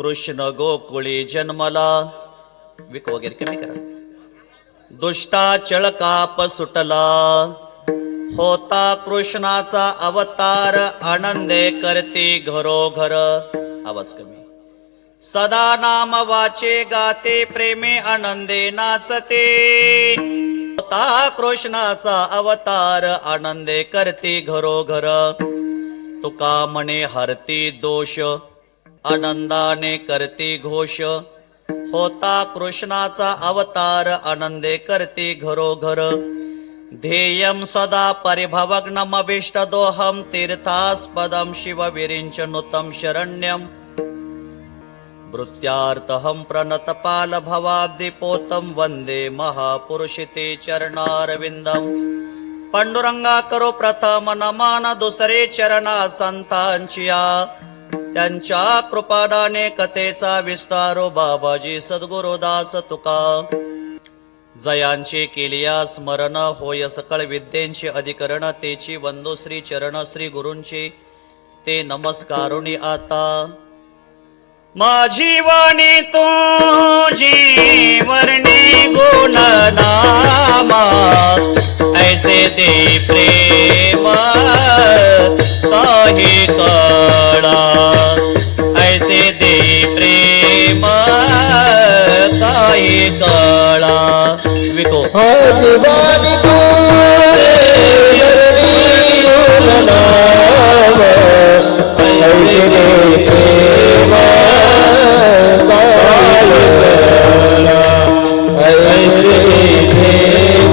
कृष्ण गोकुळी जन्मला विक वगैरे कमी करा. दुष्टा चळकाप सुटला, होता कृष्णाचा अवतार, आनंदे करती घरोघर. आवाज कमी. सदा नाम वाचे गाते, प्रेमे आनंदे नाचते. होता कृष्णाचा अवतार, आनंदे करती घरोघर. तुका म्हणे हरती दोष, आनंदाने करती घोष. होता कृष्णाचा अवतार, आनंदे करती घरोघर. ध्येयं सदा परिभवग्नमभीष्टदोहं, तीर्थास्पदं शिवविरिञ्चनुतं शरण्यं. भृत्यार्थहं प्रणतपालभवाब्धिपोतं, वन्दे महापुरुषिते चरणारविन्दं. पांडुरंगा करो प्रथम नमन, दुसरे चरणा संतांचिया. त्यांच्या कृपादाने कथेचा विस्तारो, बाबाजी सद्गुरुदास तुका. जयांचे केलिया स्मरण, होय सकळ विद्येंचे अधिकरण. तेची वंदो श्री चरण, श्री गुरूंचे ते नमस्कारुणी आता. माझी वाणी तुझी वर्णी गुण नामा, ऐसे दे प्रेम काही कळा. ऐसे दे प्रेम काही कळा. विको माझी वाणी तुझी वर्णी गुण नामा, ऐसे दे प्रेम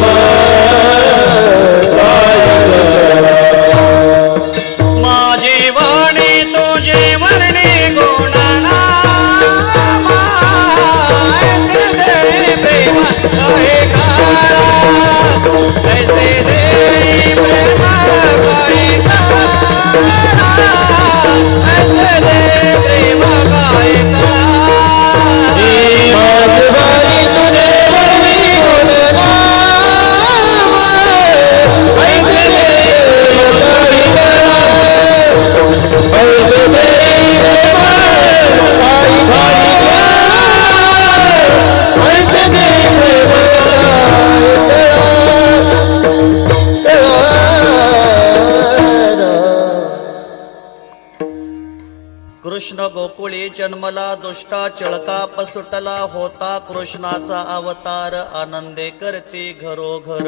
कृष्ण गोकुळी जन्मला, दुष्टा चळकाप सुटला. होता कृष्णाचा अवतार, आनंदे करती घरोघर.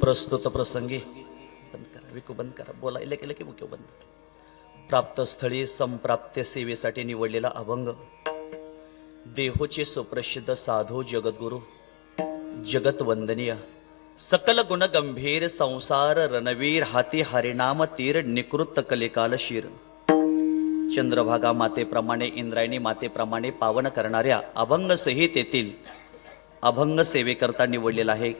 प्रस्तुत प्रसंगी बंद करा, विकू बंद करा, बोला इले केलं की मुख्य बंद. प्राप्त स्थळी संप्राप्त सेवेसाठी निवडलेला अभंग. देहोचे सुप्रसिद्ध साधू जगद्गुरु, जगत वंदनीय, सकल गुण गंभीर, संसार रणवीर, हाती हरिनाम तीर, निकृत कलिकाल शीर. चंद्रभागा मातेप्रमाणे, इंद्रायणी मातेप्रमाणे पावन करणाऱ्या अभंग संहितेतील अभंग सेवेकरता निवडलेला आहे.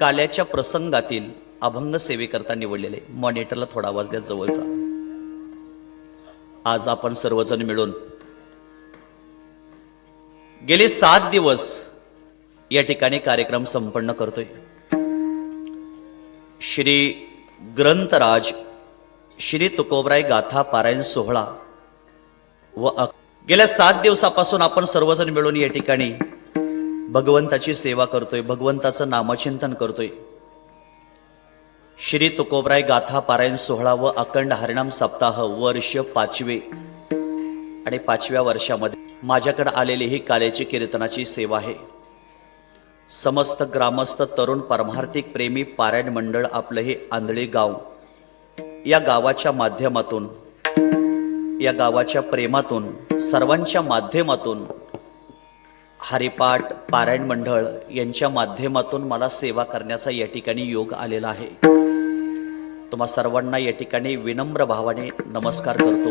काल्याच्या प्रसंगातील अभंग सेवेकरता निवडलेले. मॉनिटरला थोडा आवाज द्या जवळचा. आज आपण सर्वजण मिळून गेले 7 दिवस या ठिकाणी कार्यक्रम संपन्न करतोय. श्री ग्रंथराज श्री तुकोबराय गाथा पारायण सोहळा व गेल्या 7 दिवसापासून आपण सर्वजण मिळून या ठिकाणी भगवंताची सेवा करतोय, भगवंताचं नामचिंतन करतोय. श्री तुकोबराय गाथा पारायण सोहळा व अखंड हरिनाम सप्ताह वर्ष 5वे आणि 5व्या वर्षामध्ये माझ्याकडे आलेली ही काल्याची कीर्तनाची सेवा आहे. समस्त ग्रामस्थ तरुण परमार्थिक प्रेमी पारायण मंडळ आपलं हे आंधळी गाव, या गावाच्या माध्यमातून, या गावाच्या प्रेमातून, सर्वांच्या माध्यमातून हरिपाठ पारायण मंडळ यांच्या माध्यमातून मला सेवा करण्याचा या ठिकाणी योग आलेला आहे. तुम्हा सर्वांना या ठिकाणी विनम्र भावाने नमस्कार करतो.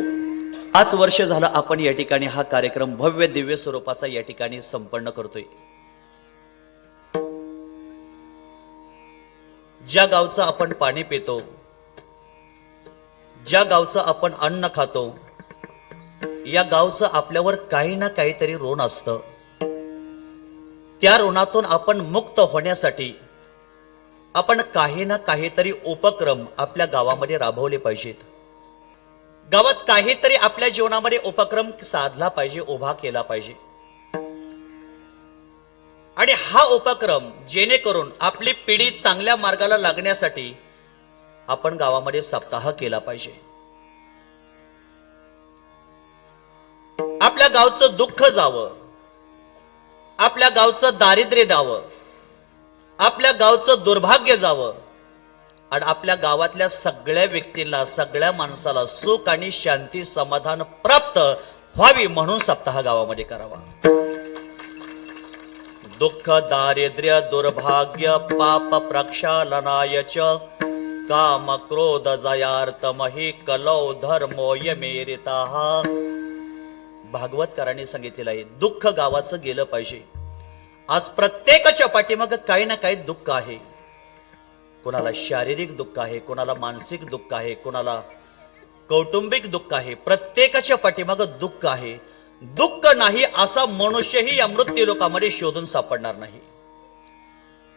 5 वर्ष झालं आपण या ठिकाणी हा कार्यक्रम भव्य दिव्य स्वरूपाचा या ठिकाणी संपन्न करतोय. ज्या गावचं आपण पाणी पितो, ज्या गावचं आपण अन्न खातो, या गावचं आपल्यावर काही ना काहीतरी ऋण असतं. त्या ऋणातून आपण मुक्त होण्यासाठी आपण काही ना काहीतरी उपक्रम आपल्या गावामध्ये राबवले पाहिजेत. गावात काहीतरी आपल्या जीवनामध्ये उपक्रम साधला पाहिजे, उभा केला पाहिजे. आणि हा उपक्रम जेणेकरून आपली पिढी चांगल्या मार्गाला लागण्यासाठी आपण गावामध्ये सप्ताह केला पाहिजे. आपल्या गावचं दुःख जावं, आपल्या गावचं दारिद्र्य जावं, आपल्या गावचं दुर्भाग्य जावं आणि आपल्या गावातल्या सगळ्या व्यक्तींना, सगळ्या माणसाला सुख आणि शांती समाधान प्राप्त व्हावी म्हणून सप्ताह गावामध्ये करावा. दुःख दारिद्र्य दुर्भाग्य पाप प्रक्षालनाय च काम क्रोध जयार्थमहि कलौ धर्मो यमेरिताः. भागवतकारांनी सांगितलेलं आहे, दुःख गावाचं गेलं पाहिजे. आज प्रत्येकाच्या पाठीमागं काही ना काही दुःख आहे. कोणाला शारीरिक दुःख आहे, कोणाला मानसिक दुःख आहे, कोणाला कौटुंबिक दुःख आहे. प्रत्येकाच्या पाठीमागं दुःख आहे. दुःख नाही असा मनुष्यही या मृत्यू लोकांमध्ये शोधून सापडणार नाही.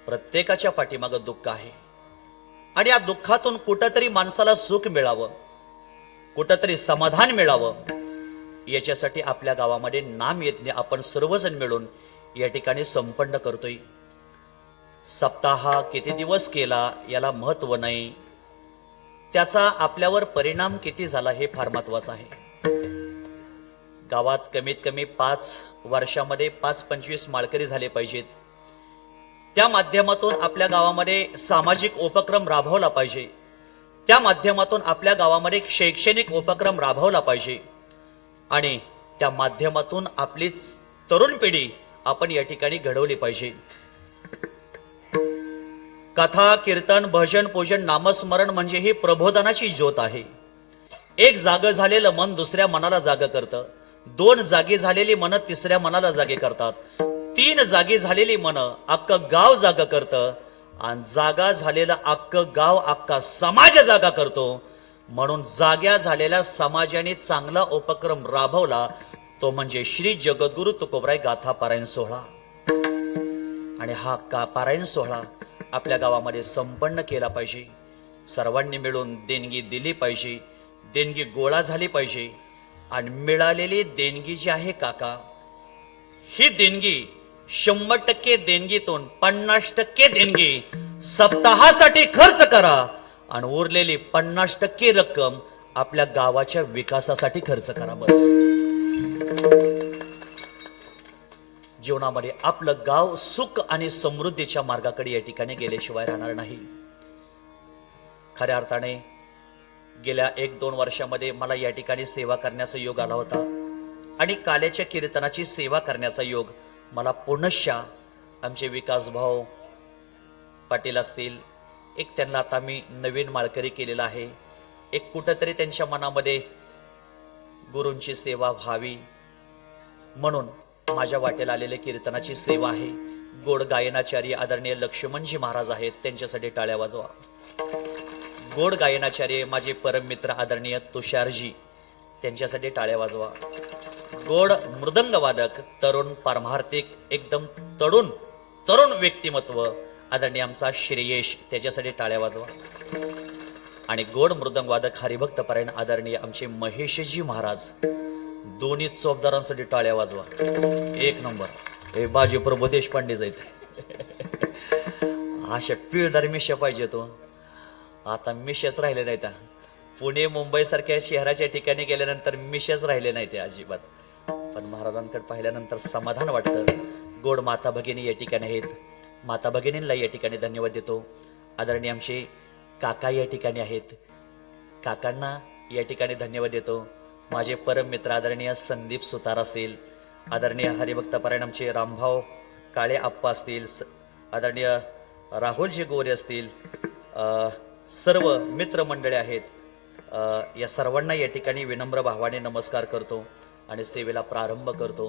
प्रत्येकाच्या पाठीमागं दुःख आहे आणि या दुःखातून कुठंतरी माणसाला सुख मिळावं, कुठंतरी समाधान मिळावं, याच्यासाठी आपल्या गावामध्ये नाम यज्ञ आपण सर्वजण मिळून या ठिकाणी संपन्न करतोय. सप्ताह किती दिवस केला याला महत्व नाही, त्याचा आपल्यावर परिणाम किती झाला हे फार महत्वाचं आहे. गावात कमीत कमी 5 वर्षामध्ये 5-25 माळकरी झाले पाहिजेत. त्या माध्यमातून आपल्या गावामध्ये सामाजिक उपक्रम राबवला पाहिजे. त्या माध्यमातून आपल्या गावामध्ये शैक्षणिक उपक्रम राबवला पाहिजे आणि त्या माध्यमातून आपली तरुण पिढी आपण या ठिकाणी घडवली पाहिजे. कथा कीर्तन भजन पूजन नामस्मरण म्हणजे ही प्रबोधनाची ज्योत आहे. एक जाग झालेलं मन दुसऱ्या मनाला जाग करतं, 2 जागी झालेली मन तिसऱ्या मनाला जागे करतात, 3 जागी झालेली मन अख्खं गाव जागा करतं आणि जागा झालेला अख्खं गाव अख्खा समाज जागा करतो. म्हणून जाग्या झालेल्या समाजाने चांगला उपक्रम राबवला तो म्हणजे श्री जगद्गुरु तुकोबराय गाथा पारायण सोहळा. आणि हा पारायण सोहळा आपल्या गावामध्ये संपन्न केला पाहिजे. सर्वांनी मिळून देणगी दिली पाहिजे, देणगी गोळा झाली पाहिजे आणि मिळालेली देणगी जी आहे काका, ही देणगी 100% देणगीतून 50% देणगी सप्ताहासाठी खर्च करा आणि उरलेली 50% रक्कम आपल्या गावाच्या विकासासाठी खर्च करा. बस जीवनामध्ये आपलं गाव सुख आणि समृद्धीच्या मार्गाकडे या ठिकाणी गेल्याशिवाय राहणार नाही. खऱ्या अर्थाने गेल्या 1-2 वर्षामध्ये मला या ठिकाणी सेवा करण्याचा योग आला होता आणि काल्याच्या कीर्तनाची सेवा करण्याचा योग मला पुनश्या आमचे विकास भाऊ पाटील असतील, एक त्यांना आता मी नवीन माळकरी केलेला आहे. एक कुठंतरी त्यांच्या मनामध्ये गुरूंची सेवा व्हावी म्हणून माझ्या वाटेला आलेले कीर्तनाची सेवा आहे. गोड गायनाचार्य आदरणीय लक्ष्मणजी महाराज आहेत, त्यांच्यासाठी टाळ्या वाजवा. गोड गायनाचार्य माझे परम मित्र आदरणीय तुषारजी, त्यांच्यासाठी टाळ्या वाजवा. गोड मृदंग वादक तरुण पारमार्थिक एकदम तरुण व्यक्तिमत्व आदरणीय आमचा श्रेयश, त्याच्यासाठी टाळ्या वाजवा. आणि गोड मृदंग वादक हरिभक्त पारायण आदरणीय आमचे महेशजी महाराज, दोन्ही चोपदारांसाठी टाळ्या वाजवा. 1 नंबर. हे बाजी प्रभू देशपांडे जायत अशा पिळदार मिश्या पाहिजे तो. आता मिश्याच राहिले नाही त्या. पुणे मुंबई सारख्या शहराच्या ठिकाणी गेल्यानंतर मिश्याच राहिले नाही ते अजिबात. पण महाराजांकडे पाहिल्यानंतर समाधान वाटतं. गोड माता भगिनी या ठिकाणी आहेत, माता भगिनींना या ठिकाणी धन्यवाद देतो. आदरणीय आमचे काका या ठिकाणी आहेत, काकांना या ठिकाणी धन्यवाद देतो. माझे परम मित्र आदरणीय संदीप सुतार असतील, आदरणीय हरिभक्त पारायण आमचे रामभाऊ काळे आप्पा असतील, आदरणीय राहुलजी गोरे असतील, सर्व मित्रमंडळी आहेत. या सर्वांना या ठिकाणी विनम्र भावाने नमस्कार करतो आणि सेवेला प्रारंभ करतो.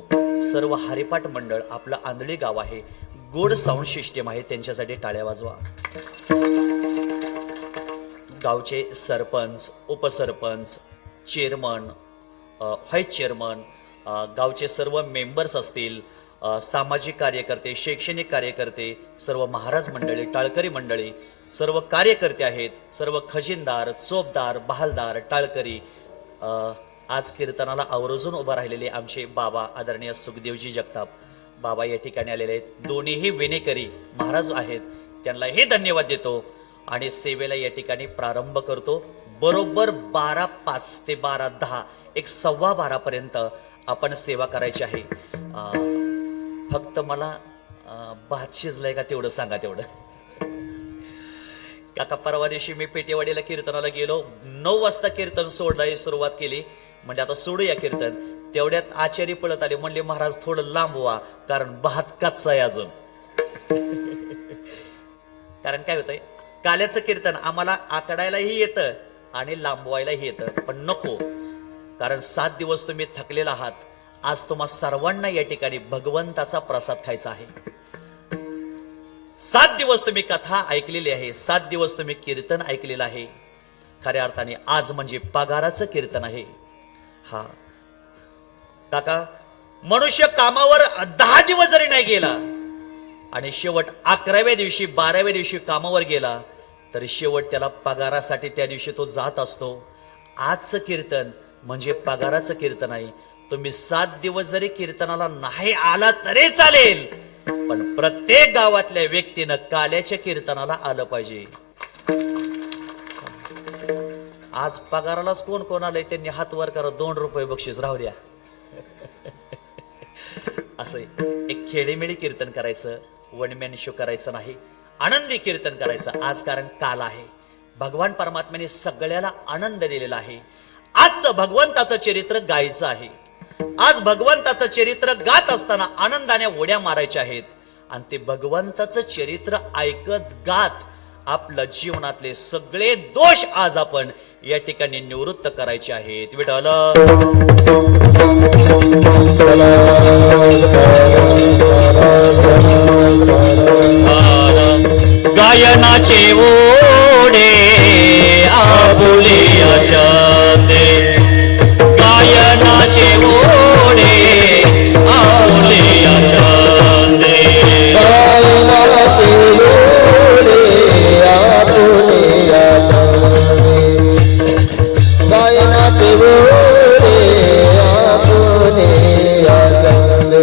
सर्व हरिपाठ मंडळ, आपलं आंधळी गाव आहे, गोड साऊंड सिस्टीम आहे, त्यांच्यासाठी टाळ्या वाजवा. गावचे सरपंच, उपसरपंच, चेअरमन, व्हाईस चेअरमन, गावचे सर्व मेंबर्स असतील, सामाजिक कार्यकर्ते, शैक्षणिक कार्यकर्ते, सर्व महाराज मंडळी, टाळकरी मंडळी, सर्व कार्यकर्ते आहेत, सर्व खजिनदार, चोपदार, बहालदार, टाळकरी, आज कीर्तनाला आवर्जून उभा राहिलेले आमचे बाबा आदरणीय सुखदेवजी जगताप बाबा या ठिकाणी आलेले आहेत. दोन्हीही विनेकरी महाराज आहेत, त्यांनाही धन्यवाद देतो आणि सेवेला या ठिकाणी प्रारंभ करतो. बरोबर 12:05 ते 12:10 एक 12:15 पर्यंत आपण सेवा करायची आहे. फक्त मला भात शिजलाय का तेवढं सांगा. तेवढं काका परवा दिवशी मी पेटेवाडीला कीर्तनाला गेलो, 9 वाजता कीर्तन सोडायला सुरुवात केली. म्हणजे आता सोडूया कीर्तन. तेवढ्यात आचार्य पळत आले, म्हणले महाराज थोडं लांब व्हा कारण भात कच्चा आहे अजून. कारण काय होतंय, काल्याचं कीर्तन आम्हाला आकडायलाही येतं आणि लांबवायलाही येतं, पण नको. कारण 7 दिवस तुम्ही थकलेला आहात. आज तुम्हा सर्वांना या ठिकाणी भगवंताचा प्रसाद खायचा आहे. 7 दिवस तुम्ही कथा ऐकलेली आहे, 7 दिवस तुम्ही कीर्तन ऐकलेलं आहे. खऱ्या अर्थाने आज म्हणजे पगाराचं कीर्तन आहे. हा काका, मनुष्य कामावर 10 दिवस जरी नाही गेला आणि शेवट 11व्या दिवशी 12व्या दिवशी कामावर गेला तरी शेवट त्याला पगारासाठी त्या दिवशी तो जात असतो. आजचं कीर्तन म्हणजे पगाराचं कीर्तन आहे. तुम्ही 7 दिवस जरी कीर्तनाला नाही आला तरी चालेल, पण प्रत्येक गावातल्या व्यक्तीनं काल्याच्या कीर्तनाला आलं पाहिजे. आज पगारालाच कोण कोण आलंय त्यांनी हात वर करा, 2 रुपये बक्षीस राहू द्या. असं एक खेळीमेळी कीर्तन करायचं, वनमॅन शो करायचं नाही, आनंदी कीर्तन करायचं. आज कारण काल आहे. भगवान परमात्म्याने सगळ्याला आनंद दिलेला आहे. आजचं भगवंताचं चरित्र गायचं आहे. आज भगवंताचं चरित्र गात असताना आनंदाने उड्या मारायच्या आहेत आणि ते भगवंताचं चरित्र ऐकत गात आपल्या जीवनातले सगळे दोष आज आपण या ठिकाणी निवृत्त करायचे आहेत. विठ्ठल गायनाचे ओढे आबुलिया जाते, गायनाचे ओढे आबुलिया जाते, गायनाचे ओढे आपुलिया जाते, गायनाचे ओढे आपुलिया जाते.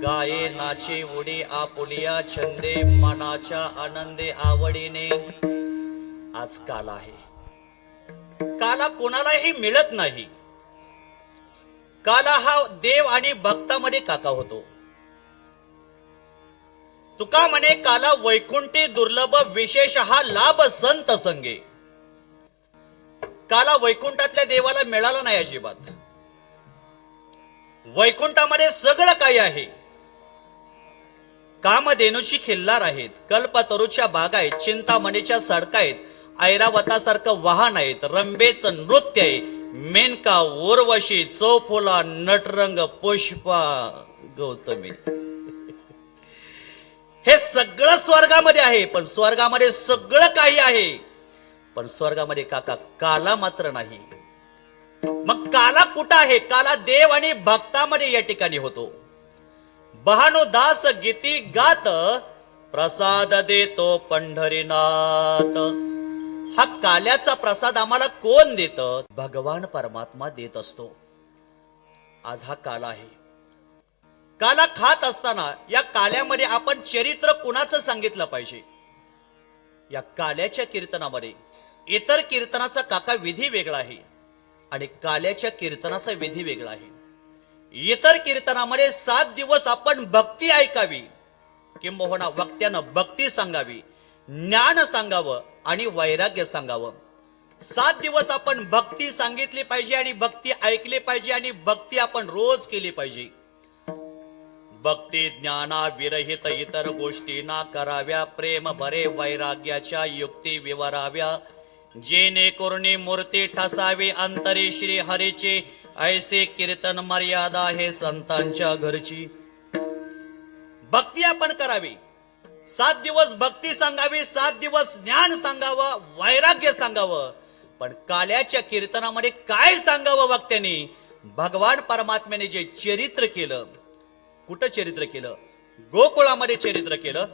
गाये नाचे उडी आपुलिया छंदे, मनाच्या आनंदे आवडीने. आज काल आहे. काला कोणालाही मिळत नाही. काला हा देव आणि भक्तामध्ये काका होतो. तुका म्हणे काला वैकुंठी दुर्लभ विशेषः लाभ संत संगे. काला वैकुंठातल्या देवाला मिळाला नाही अजिबात. वैकुंठामध्ये सगळं काही आहे. कामधेनूची खिल्लार आहेत, कल्पतरूच्या बागा आहेत, चिंतामणीच्या सडका आहेत, ऐरावतासारखं वाहन आहेत, रंबेचं नृत्य आहे, मेनका उर्वशी चौफुला नटरंग पुष्पा गौतमी. हे सगळं स्वर्गामध्ये आहे, पण स्वर्गामध्ये सगळं काही आहे, पण स्वर्गामध्ये काका काला मात्र नाही. मग काला कुठं आहे? काला देव आणि भक्तामध्ये या ठिकाणी होतो. बहानो दास गीती गात प्रसाद देतो पंढरीनाथ. हा काल्याचा प्रसाद आम्हाला कोण देत? भगवान परमात्मा देत असतो. आज हा काला आहे. काला खात असताना या काल्यामध्ये आपण चरित्र कुणाचं सांगितलं पाहिजे? या काल्याच्या कीर्तनामध्ये इतर कीर्तनाचा काका विधी वेगळा आहे आणि काल्याच्या कीर्तनाचा विधी वेगळा आहे. इतर कीर्तनामध्ये 7 दिवस आपण भक्ती ऐकावी, किंबहुना वक्त्यानं भक्ती सांगावी, ज्ञान सांगावं आणि वैराग्य सांगावं. 7 दिवस आपण भक्ती सांगितली पाहिजे आणि भक्ती ऐकली पाहिजे आणि भक्ती आपण रोज केली पाहिजे. भक्ती ज्ञाना विरहित इतर गोष्टी ना कराव्या, प्रेम भरे वैराग्याच्या युक्ती विवराव्या, जेणे करुणी मूर्ती ठसावी अंतरी श्री हरीची, ऐसे कीर्तन मर्यादा हे संतांच्या घरची. भक्ती आपण करावी, 7 दिवस भक्ती सांगावी, 7 दिवस ज्ञान सांगावं, वैराग्य सांगावं. पण काल्याच्या कीर्तनामध्ये काय सांगावं वक्त्यांनी? भगवान परमात्म्याने जे चरित्र केलं, कुठं चरित्र केलं? गोकुळामध्ये चरित्र केलं,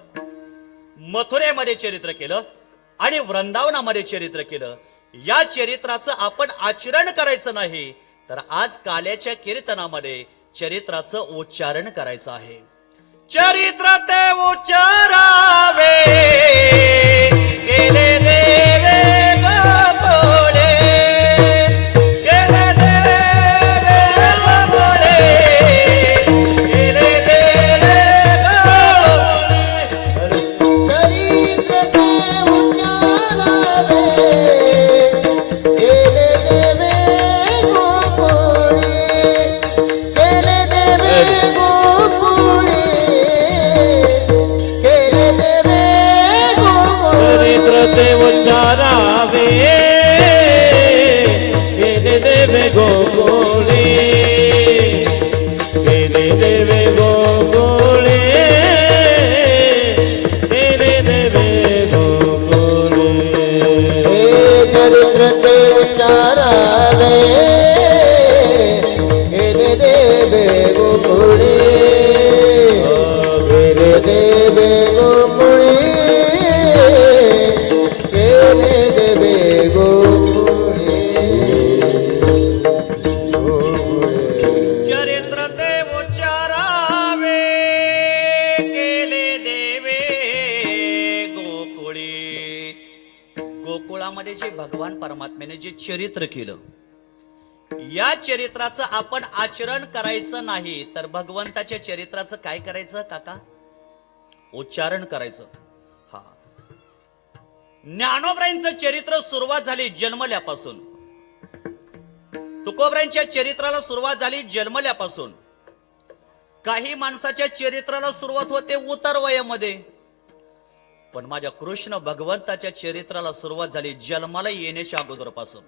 मथुरेमध्ये चरित्र केलं आणि वृंदावनामध्ये चरित्र केलं. या चरित्राचं आपण आचरण करायचं नाही, तर आज काल्याच्या कीर्तनामध्ये चरित्राचं उच्चारण करायचं आहे. चरित्र ते उच्चारावे गेले देवे गोकुळे, गेले देवे गोकुळे, गेले देवे गोकुळे, गेले देवे गोकुळे, गेले देवे गोकुळे. चरित्र ते उच्चारावे गेले देवे गोकुळे, गेले देवे गोकुळे, गेले देवे गोकुळे. चरित्र ते उच्चारावे केले देवे गोकुळी. गोकुळामध्ये जे भगवान परमात्म्याने जे चरित्र केलं, या चरित्राचं आपण आचरण करायचं नाही, तर भगवंताच्या चरित्राचं काय करायचं काका? उच्चारण करायचं. हा, ज्ञानोबरांचं चरित्र सुरुवात झाली जन्मल्यापासून, तुकोबरांच्या चरित्राला सुरुवात झाली जन्मल्यापासून. काही माणसाच्या चरित्राला सुरुवात होते उतर वयामध्ये, पण माझ्या कृष्ण भगवंताच्या चरित्राला सुरुवात झाली जन्माला येण्याच्या अगोदरपासून.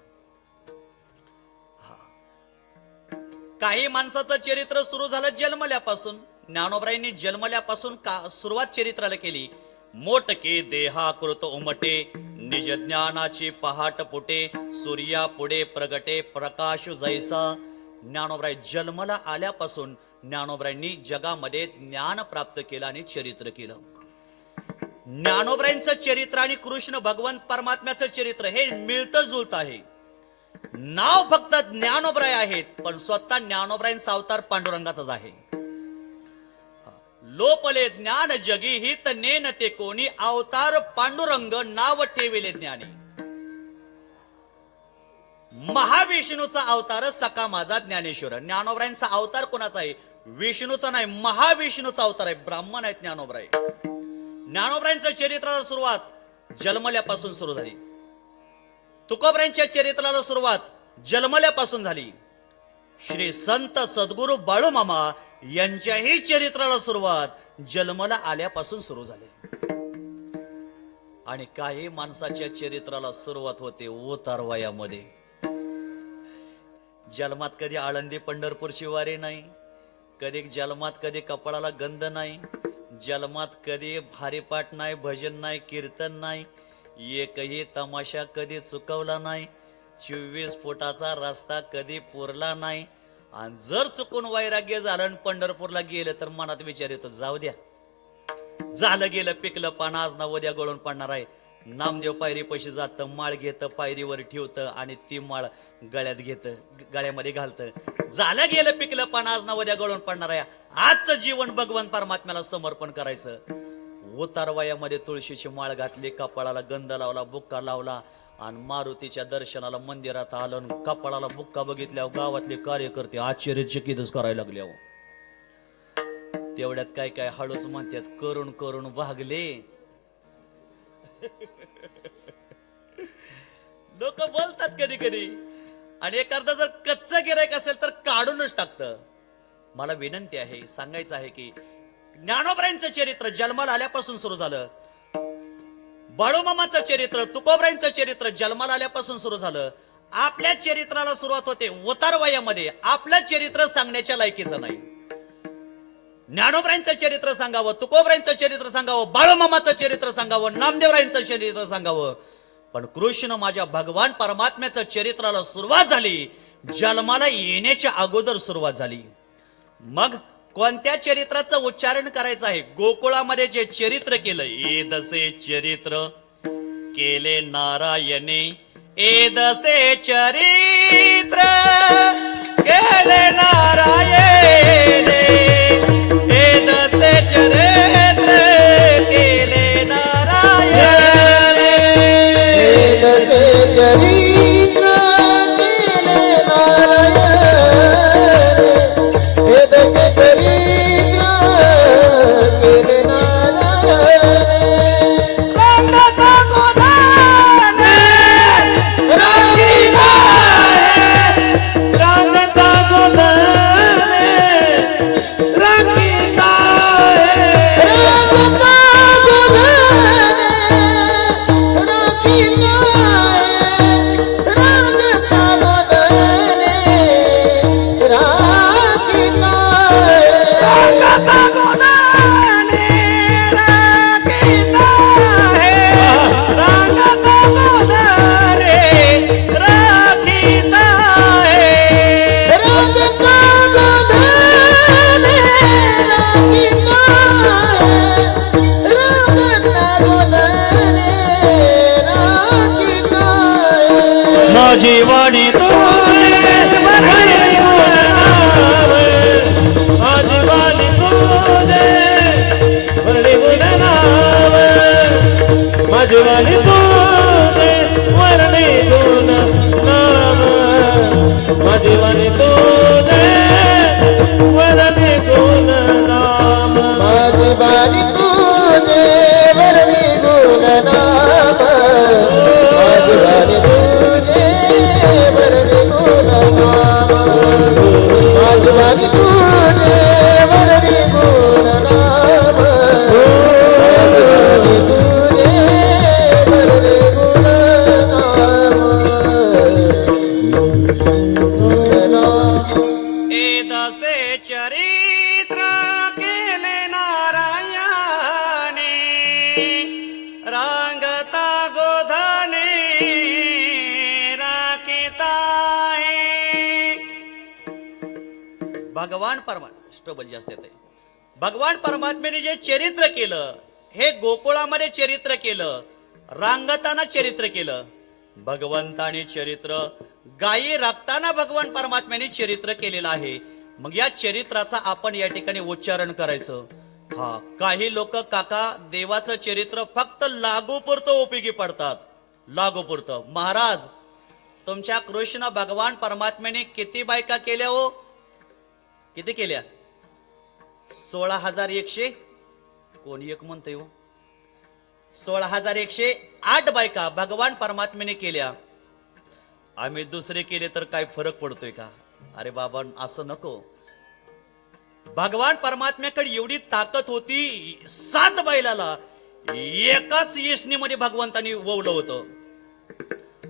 काही माणसाचं चरित्र सुरू झालं जन्मल्यापासून. ज्ञानोबरायांनी जन्मल्यापासून सुरुवात चरित्राला केली. मोटके देहाकृत उमटे, निज ज्ञानाची पहाट पुटे, सूर्या पुढे प्रगटे प्रकाश जैसा. ज्ञानोबराय जन्माला आल्यापासून ज्ञानोबरायांनी जगामध्ये ज्ञान प्राप्त केलं आणि चरित्र केलं. ज्ञानोबरायांचं चरित्र आणि कृष्ण भगवंत परमात्म्याचं चरित्र हे मिळतं जुळतं आहे. नाव फक्त ज्ञानोबराय आहेत, पण स्वतः ज्ञानोबरायांचा अवतार पांडुरंगाचाच आहे. लोपले ज्ञान जगी हित नेन ते कोणी, अवतार पांडुरंग नाव ठेविले ज्ञानी. महाविष्णूचा अवतार सखा माझा ज्ञानेश्वर. ज्ञानोबरायांचा अवतार कोणाचा आहे? विष्णूचा नाही, महाविष्णूचा अवतार आहे. ब्राह्मण आहेत ज्ञानोबराय. ज्ञानोबरायांच्या चरित्राला सुरुवात जन्मल्यापासून सुरू झाली. तुकोबरायांच्या चरित्राला सुरुवात जन्मल्यापासून झाली. श्री संत सद्गुरु बाळूमामा यांच्याही चरित्राला सुरुवात जन्माला आल्यापासून सुरू झाली. आणि काही माणसाच्या चरित्राला सुरुवात होते उतार वयामध्ये. जन्मात कधी आळंदी पंढरपूर शिवारी नाही, कधी जन्मात कधी कपाळाला गंध नाही, जन्मात कधी भारीपाठ नाही, भजन नाही, कीर्तन नाही, एकही तमाशा कधी चुकवला नाही, 24 फुटाचा रस्ता कधी पुरला नाही. आणि जर चुकून वैराग्य झालं आणि पंढरपूरला गेलं तर मनात विचार येतो, जाऊ द्या, झालं गेलं पिकलं पान, आज ना उद्या गळून पडणार आहे. नामदेव पायरी पैसे जात, माळ घेतं, पायरीवर ठेवतं आणि ती माळ गळ्यात घेतं, गळ्यामध्ये घालतं. झालं गेलं पिकलं पान, आज ना उद्या गळून पडणार आहे. आजचं जीवन भगवान परमात्म्याला समर्पण करायचं. उतार वयामध्ये तुळशीची माळ घातली, कपाळाला गंध लावला, बुक्का लावला आणि मारुतीच्या दर्शनाला मंदिरात आलं. कपाळाला बुक्का बघितल्यावर गावातले कार्यकर्ते आश्चर्यचकितच करायला लागले. तेवढ्यात काय काय हळूच म्हणतात, करून करून भागले. लोक बोलतात कधी कधी, आणि एखादा जर कच्चा गिरायक असेल तर काढूनच टाकतं. मला विनंती आहे, सांगायचं आहे की ज्ञानोबरांचं चरित्र जन्माला आल्यापासून सुरू झालं. बाळूमामाचं चरित्र, तुकोबरांचं चरित्र जन्माला आल्यापासून सुरू झालं. आपल्या चरित्राला सुरुवात होते उतार वयामध्ये. आपलं चरित्र सांगण्याच्या लायकीचं नाही. ज्ञानोबरांचं चरित्र सांगावं, तुकोबरांचं चरित्र सांगावं, बाळूमामाचं चरित्र सांगावं, नामदेवरायांचं चरित्र सांगावं. पण कृष्ण माझ्या भगवान परमात्म्याच्या चरित्राला सुरुवात झाली जन्माला येण्याच्या अगोदर सुरुवात झाली. मग कोणत्या चरित्राचं उच्चारण करायचं आहे? गोकुळामध्ये जे चरित्र केलं, एदसे चरित्र केले नारायणे, एदसे चरित्र केले नारायणे, एदसे चरित्र केले नारायणे, एदसे चरित्र केले नारायण, एदसे चरित्र केले नारायण. रंगता गोदाने राखीला है, रंगता गोदाने राखीला है, रंगता गोदाने राखीला है, रंगता गोदाने राखीला है, रंगता गोदाने राखीला है, रंगता गोदाने राखीला है, रंगता गोदाने राखीला है, रंगता गोदाने राखीला है. माझी वाणी तुझे माझी वाणी तुझे वर्णी गुणनाम, माझी वाणी तुझे वर्णी गुणनाम, माझी वाणी तुझे वर्णी गुणनाम, माझी वाणी तुझे वर्णी गुणनाम, माझी वाणी तुझे वर्णी गुणनाम, माझी वाणी तुझे वर्णी गुणनाम, माझी वाणी तुझे वर्णी गुणनाम. एदसे चरित्र केले नारायणे, रांगता गोधाने राखीता है. भगवान स्टोबल जास्त येते. भगवान परमात्म्याने जे चरित्र केलं, हे गोकुळामध्ये चरित्र केलं, रांगताना चरित्र केलं. भगवंताने चरित्र गायी राखताना भगवान परमात्म्याने चरित्र केलेलं आहे. मग या चरित्राचा आपण या ठिकाणी उच्चारण करायचं. हा, काही लोक काका देवाचं चरित्र फक्त लागूपुरतं उपयोगी पडतात, लागूपुरतं. महाराज, तुमच्या कृष्ण भगवान परमात्म्याने किती बायका केल्या हो? किती केल्या? 16,100. कोणी एक म्हणतंय हो? 16,108 बायका भगवान परमात्म्याने केल्या. आम्ही दुसरे केले तर काय फरक पडतोय का? अरे बाबा, असं नको. भगवान परमात्म्याकडे एवढी ताकद होती, 7 बैलाला एकाच येसनीमध्ये भगवंतानी ववलं होतं.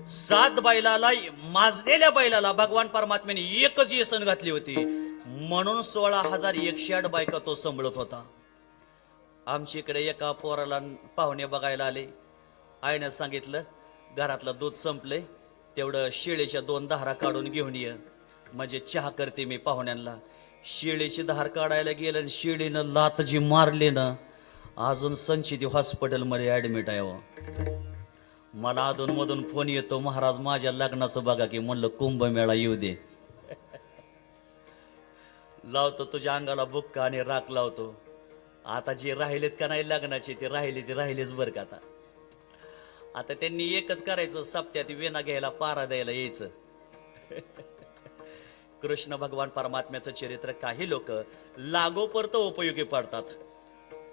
7 बैलाला, माजलेल्या बैलाला भगवान परमात्म्याने एकच येसन घातली होती, म्हणून 16,108 बायका तो सांभाळत होता. आमच्या इकडे एका पोराला पाहुणे बघायला आले. आईनं सांगितलं घरातलं दूध संपलंय, तेवढं शेळीच्या 2 धारा काढून घेऊन ये, म्हणजे चहा करते मी पाहुण्यांना. शेळीची धार काढायला गेलं आणि शेळीनं लात जी मारली ना, अजून संचिती हॉस्पिटलमध्ये ऍडमिट आहे हो. मला अधूनमधून फोन येतो, महाराज माझ्या लग्नाचं बघा की. म्हणलं कुंभमेळा येऊ दे. लावतो तुझ्या अंगाला बुक्का आणि राख लावतो. आता जे राहिलेत का नाही लग्नाचे, ते राहिलेच बरं का. आता त्यांनी एकच करायचं, सप्त्यात वेणा घ्यायला पारा द्यायला यायचं. कृष्ण भगवान परमात्म्याचं चरित्र काही लोक लागोपर्यंत उपयोगी पडतात,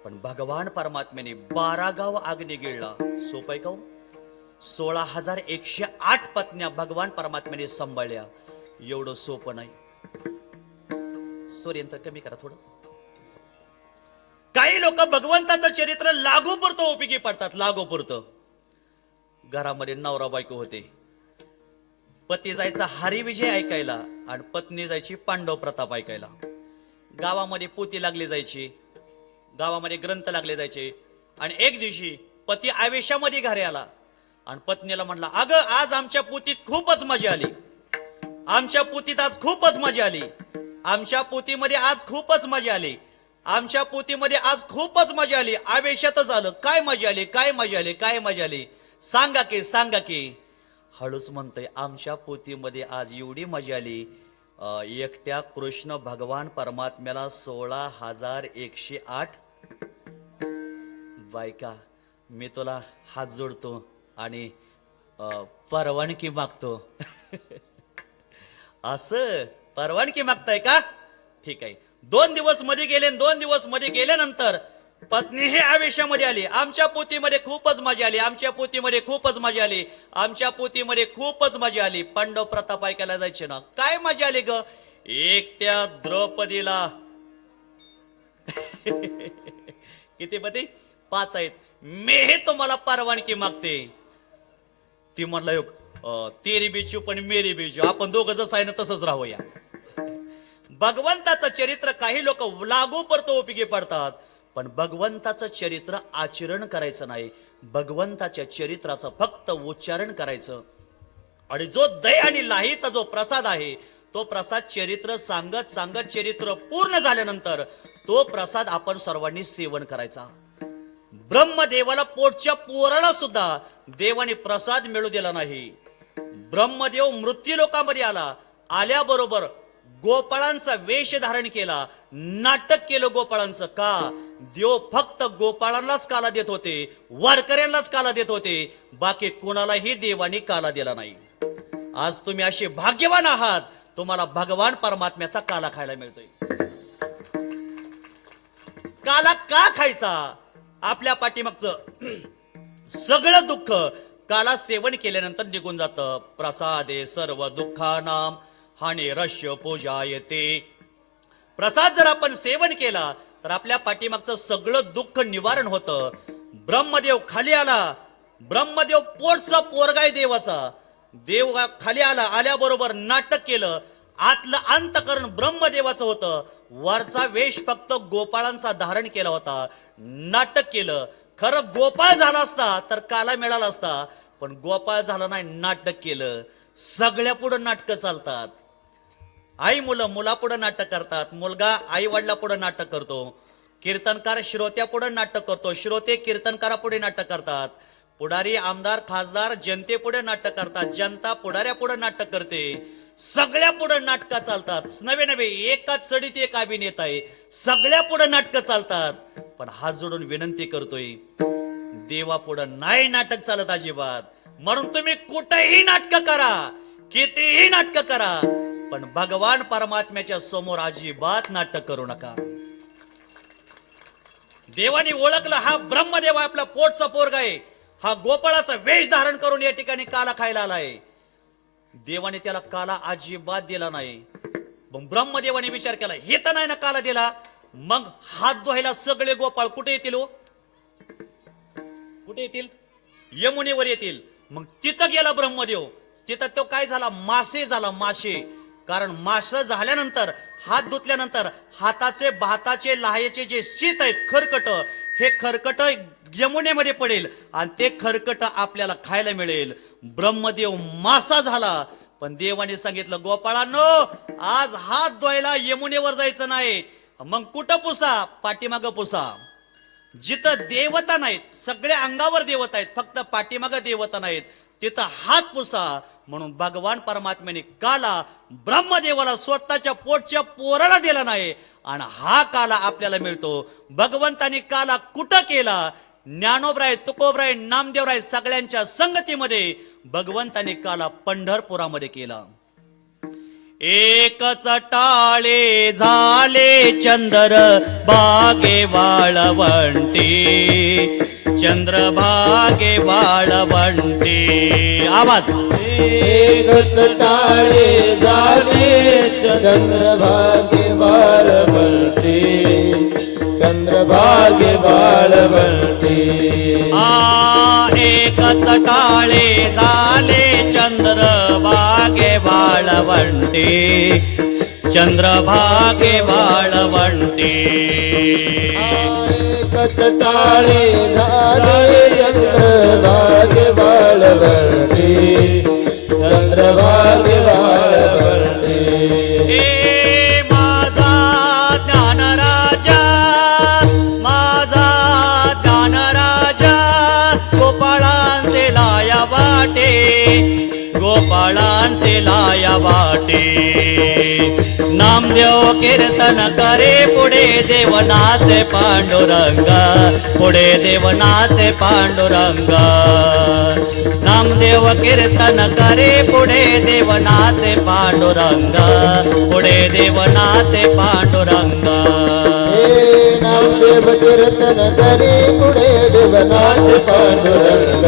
पण भगवान परमात्म्याने 12 गाव आग्ने गिळला. सोपय का? 16,108 पत्न्या भगवान परमात्म्याने सांभाळल्या. एवढं सोपं नाही. सूर्यंत्र कमी करा थोडं. काही लोक भगवंताचं चरित्र लागोपुरतं उपयोगी पडतात, लागोपुरतं. घरामध्ये नवरा बायको होते. पती जायचा हरिविजय ऐकायला आणि पत्नी जायची पांडव प्रताप ऐकायला. गावामध्ये पोती लागली जायची, गावामध्ये ग्रंथ लागले जायचे. आणि एक दिवशी पती आवेशामध्ये घरी आला आणि पत्नीला म्हटला, अगं आज आमच्या पोतीत खूपच मजा आली, आमच्या पोतीत आज खूपच मजा आली, आमच्या पोतीमध्ये आज खूपच मजा आली, आमच्या पोतीमध्ये आज खूपच मजा आली. आवेशातच आलं, काय मजा आली, काय मजा आली, काय मजा आली, सांगा की, सांगा की. हळूच म्हणतोय, आमच्या पोतीमध्ये आज एवढी मजा आली, एकट्या कृष्ण भगवान परमात्म्याला 16,108 बायका. मी तुला हात जोडतो आणि परवानगी मागतो. असं परवानगी मागताय का? ठीक आहे. 2 दिवस मध्ये गेले, 2 दिवस मध्ये गेल्यानंतर पत्नी हे आवेशामध्ये आली, आमच्या पोतीमध्ये खूपच मजा आली, आमच्या पोतीमध्ये खूपच मजा आली, आमच्या पोतीमध्ये खूपच मजा आली. पांडव प्रताप ऐकायला जायचे ना, काय मजा आली ग? एक त्या द्रौपदीला किती पती? 5 आहेत. मी हे तुम्हाला परवानगी मागते. ती म्हणला, तेरी बीचू पण मेरी बीचू, आपण दोघं जसं आहे ना तसंच राहूया. भगवंताचं चरित्र काही लोक लागोपर्यंत उपयोगी पडतात, पण भगवंताचं चरित्र आचरण करायचं नाही. भगवंताच्या चरित्राचं फक्त उच्चारण करायचं. आणि जो दही आणि लाहीचा जो प्रसाद आहे, तो प्रसाद चरित्र सांगत सांगत चरित्र पूर्ण झाल्यानंतर तो प्रसाद आपण सर्वांनी सेवन करायचा. ब्रह्मदेवाला पोटच्या पोराला सुद्धा देवाने प्रसाद मिळू दिला नाही. ब्रह्मदेव मृत्यू लोकांमध्ये आला, आल्याबरोबर गोपाळांचा वेश धारण केला, नाटक केलं गोपाळांचं. का? देव फक्त गोपाळांनाच काला देत होते, वारकऱ्यांनाच काला देत होते, बाकी कोणालाही देवाने काला दिला नाही. आज तुम्ही असे भाग्यवान आहात, तुम्हाला भगवान परमात्म्याचा काला खायला मिळतोय. काला का खायचा? आपल्या पाठीमागचं सगळं दुःख काला सेवन केल्यानंतर निघून जातं. प्रसादे सर्व दुःखानाम हाने रश्य पूजायते. प्रसाद जर आपण सेवन केला तर आपल्या पाठीमागचं सगळं दुःख निवारण होतं. ब्रह्मदेव खाली आला, ब्रह्मदेव पोटचा पोरगाय देवाचा. देव खाली आला, आल्याबरोबर नाटक केलं. आतलं अंतकरण ब्रह्मदेवाचं होतं, वरचा वेश फक्त गोपाळांचा धारण केला होता. नाटक केलं. खरं गोपाळ झाला असता तर काला मिळाला असता, पण गोपाळ झाला नाही, नाटक केलं. सगळ्या पुढे नाटकं चालतात. आई मुलं मुलापुढे नाटक करतात, मुलगा आई वडिला पुढे नाटक करतो, कीर्तनकार श्रोत्या पुढे नाटक करतो, श्रोते कीर्तनकारा पुढे नाटक करतात, पुढारी आमदार खासदार जनतेपुढे नाटक करतात, जनता पुढाऱ्या पुढे नाटक करते. सगळ्या पुढे नाटकं चालतात. नवे नवे एकाच चढीत एक अभिनेता आहे, सगळ्या पुढे नाटकं चालतात. पण हात जोडून विनंती करतोय, देवा पुढे नाही नाटक चालत अजिबात. म्हणून तुम्ही कुठेही नाटक करा, कितीही नाटक करा, पण भगवान परमात्म्याच्या समोर अजिबात नाटक करू नका. देवाने ओळखलं हा ब्रह्मदेव आपला पोटचा पोरगा आहे, हा गोपाळाचा वेश धारण करून या ठिकाणी काला खायला आलाय. देवाने त्याला काला अजिबात दिला नाही. मग ब्रह्मदेवाने विचार केला, हे तर नाही ना काला दिला, मग हात धुवायला सगळे गोपाळ कुठे येतील? कुठे येतील? यमुनेवर येतील. मग तिथं गेला ब्रह्मदेव. तिथं तो काय झाला? मासे झाला, मासे. कारण मासे झाल्यानंतर हात धुतल्यानंतर हाताचे भाताचे लाह्याचे जे शीत आहेत, खरकट, हे खरकट यमुनेमध्ये पडेल आणि ते खरकट आपल्याला खायला मिळेल. ब्रह्मदेव मासा झाला, पण देवाने सांगितलं गोपाळांनो आज हात धुवायला यमुनेवर जायचं नाही. मग कुठं पुसा? पाठीमागं पुसा. जिथं देवता नाहीत, सगळ्या अंगावर देवता आहेत, फक्त पाठीमागं देवता नाहीत, तिथं हात पुसा. म्हणून भगवान परमात्म्याने काला ब्रह्मदेवाला स्वतःच्या पोटच्या पोराला दिला नाही आणि हा काला आपल्याला मिळतो. भगवंतानी काला कुठं केला? ज्ञानोबराय, तुकोबराय, नामदेवराय सगळ्यांच्या संगतीमध्ये भगवंतानी काला पंढरपुरामध्ये केला. एकच टाळे झाले चंद्र बागे वाळवंटी, चंद्रभागे वाळवंटी. आवाज. एकच टाळे झाले चंद्रभागे वाळवंटी, चंद्रभागे वाळवंटी. एकच टाळे झाले चंद्रभागे वाळवंटी, चंद्रभागे वाळवंटी. एकच टाळे झाले चंद्रभागे वाळवंटी, चंद्रभागे वाळवंटी. हे माझा ज्ञानराजा, माझा ज्ञानराजा, गोपाळांचे लाया वाटे, गोपाळांचे लाया वाटे. नामदेव कीर्तन करे पुढे देवनाचे पांडुरंग, पुढे देवनाचे पांडुरंग. नामदेव कीर्तन करे पुढे देवनाचे पांडुरंग, पुढे देवनाचे पांडुरंग. हे नामदेव कीर्तन करे पुढे देवनाथ पांडुरंग,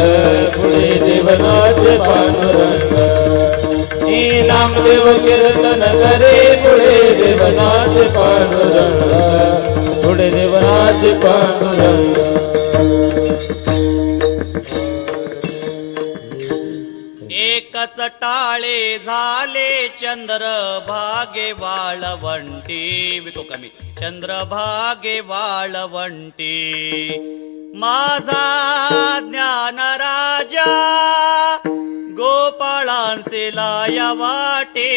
पुढे देवनाथ पांडुरंग. हे नामदेव कीर्तन करे पुढे देवनाथ पांडुरंग, पुढे देवनाथ पांडुरंग. एकच टाळे झाले चंद्र भागे वाळवंटी. विको कमी. चंद्रभागे वाळवंटी. माझा ज्ञान राजा गोपाळांसे लाया वाटे.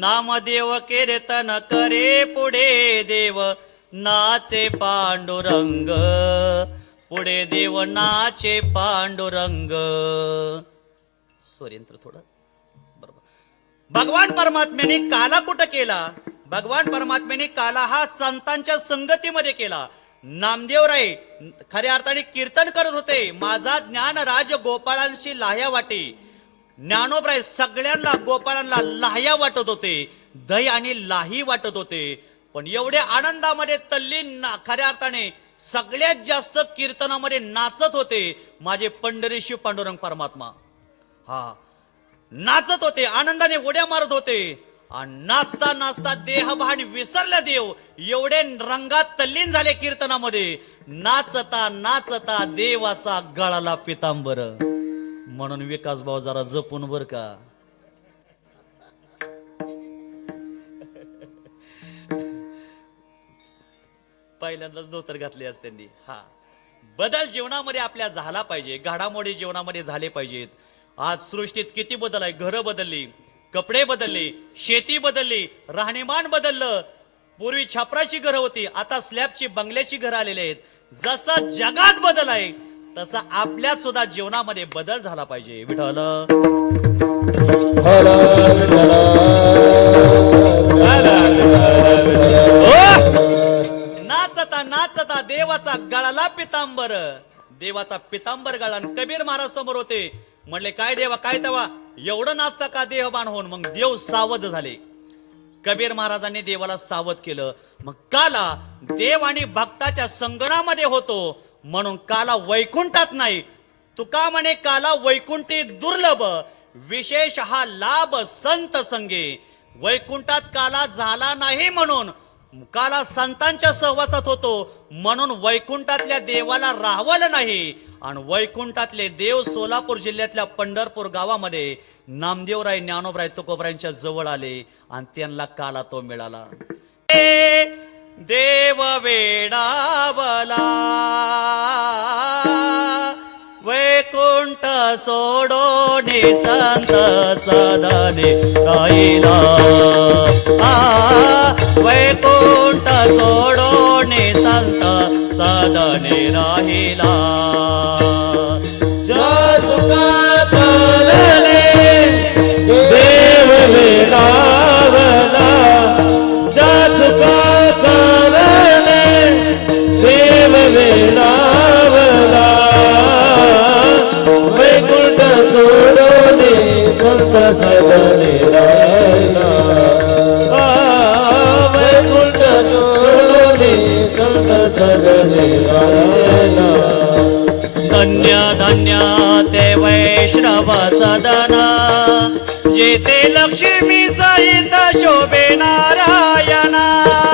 नामदेव कीर्तन करे पुढे देव नाचे पांडुरंग, पुढे देव नाचे पांडुरंग. स्वरेंत्र थोडं बरोबर. भगवान परमात्म्याने काला कुठं केला? भगवान परमात्म्याने काला हा संतांच्या संगतीमध्ये केला. नामदेवराय खऱ्या अर्थाने कीर्तन करत होते, माझा ज्ञान राज गोपाळांशी लाह्या वाटे. ज्ञानोबराय सगळ्यांना गोपाळांना लाह्या वाटत होते, दही आणि लाही वाटत होते. पण एवढ्या आनंदामध्ये तल्लीन खऱ्या अर्थाने सगळ्यात जास्त कीर्तनामध्ये नाचत होते माझे पंढरीशी पांडुरंग परमात्मा. हा नाचत होते, आनंदाने उड्या मारत होते. आणि नाचता नाचता देहभान विसरला देव, एवढे रंगात तल्लीन झाले कीर्तनामध्ये. नाचता नाचता देवाचा गळाला पितांबर. म्हणून विकास भाऊ जरा जपून बर का. पहिल्यांदाच धोतर घातले असते. हा बदल जीवनामध्ये आपल्या झाला पाहिजे, घडामोडी जीवनामध्ये झाले पाहिजेत. आज सृष्टीत किती बदल आहे. घरं बदलली, कपडे बदलले, शेती बदलली, राहणीमान बदललं. पूर्वी छपराची घरं होती, आता स्लॅबची बंगल्याची घरं आलेली आहेत. जसा जगात बदल आहे तसा आपल्यात सुद्धा जीवनामध्ये बदल झाला पाहिजे. विठ्ठल नाचता नाचता देवाचा गळाला पितांबर. देवाचा पितांबर गळा. कबीर महाराज समोर होते, म्हणले काय देवा काय तेव्हा एवढं नाचता का देहबान होऊन? मग देव सावध झाले. कबीर महाराजांनी देवाला सावध केलं. मग काला देव आणि भक्ताच्या संगणामध्ये होतो, म्हणून काला वैकुंठात नाही. तुका म्हणे काला वैकुंठी दुर्लभ, विशेष हा लाभ संत संगे. वैकुंठात काला झाला नाही म्हणून काला संतांच्या सहवासात होतो, म्हणून वैकुंठातल्या देवाला राहवलं नाही. आणि वैकुंठातले देव सोलापूर जिल्ह्यातल्या पंढरपूर गावामध्ये नामदेवराय, ज्ञानोबराय, तुकोबरायांच्या जवळ आले आणि त्यांना काला तो मिळाला. देव वेडावला वैकुंठ सोडोने संत सदने राहिला वैकुंठ सोडोने संत सदने राहिला ज्या सुखा करले देव वेडावला ज्या सुखा करले देव वेडावला वैकुंठ सोडोने संत सदने राहिला वैकुंठ सोडोने संत सदने राहिला धन्य धन्य ते वैष्णव सदन जेथे लक्ष्मी सहित शोभे नारायण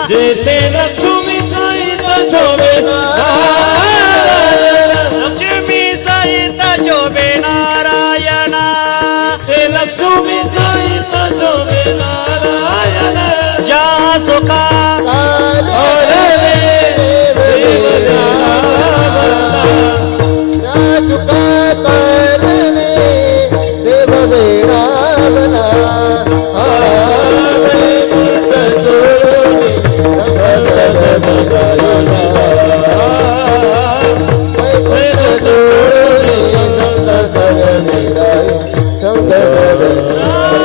जेथे लक्ष्मी सहित शोभे नारायण लक्ष्मी सहित शोभे नारायण ते लक्ष्मी सहित शोभे नारायण ज्या सुखा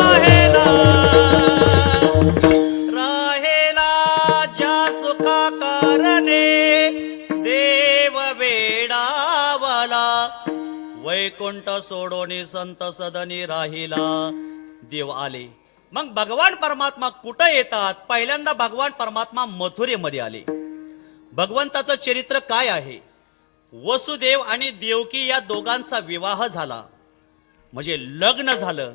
राहेला राहेला ज्या सुखा कारणे देव वेडावला वैकुंठ सोडोनी संत सदनी राहिला देव आले. मग भगवान परमात्मा कुठं येतात? पहिल्यांदा भगवान परमात्मा मथुरेमध्ये आले. भगवंताचं चरित्र काय आहे? वसुदेव आणि देवकी या दोघांचा विवाह झाला, म्हणजे लग्न झालं.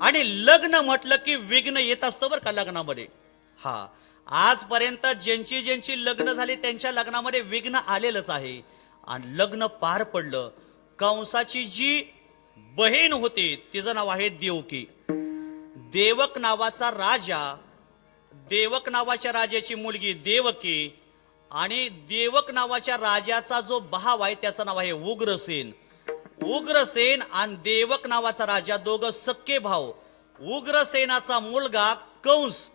आणि लग्न म्हटलं की विघ्न येत असतं बरं का लग्नामध्ये. हा, आजपर्यंत ज्यांची ज्यांची लग्न झाली त्यांच्या लग्नामध्ये विघ्न आलेलंच आहे. आणि लग्न पार पडलं. कंसाची जी बहीण होती तिचं नाव आहे देवकी. देवक नावाचा राजा, देवक नावाच्या राजाची मुलगी देवकी आणि देवक नावाच्या राजाचा जो भाव आहे त्याचं नाव आहे उग्रसेन. उग्रसेन आणि देवक नावाचा राजा दोघं सख्खे भाऊ. उग्रसेनाचा मुलगा कंस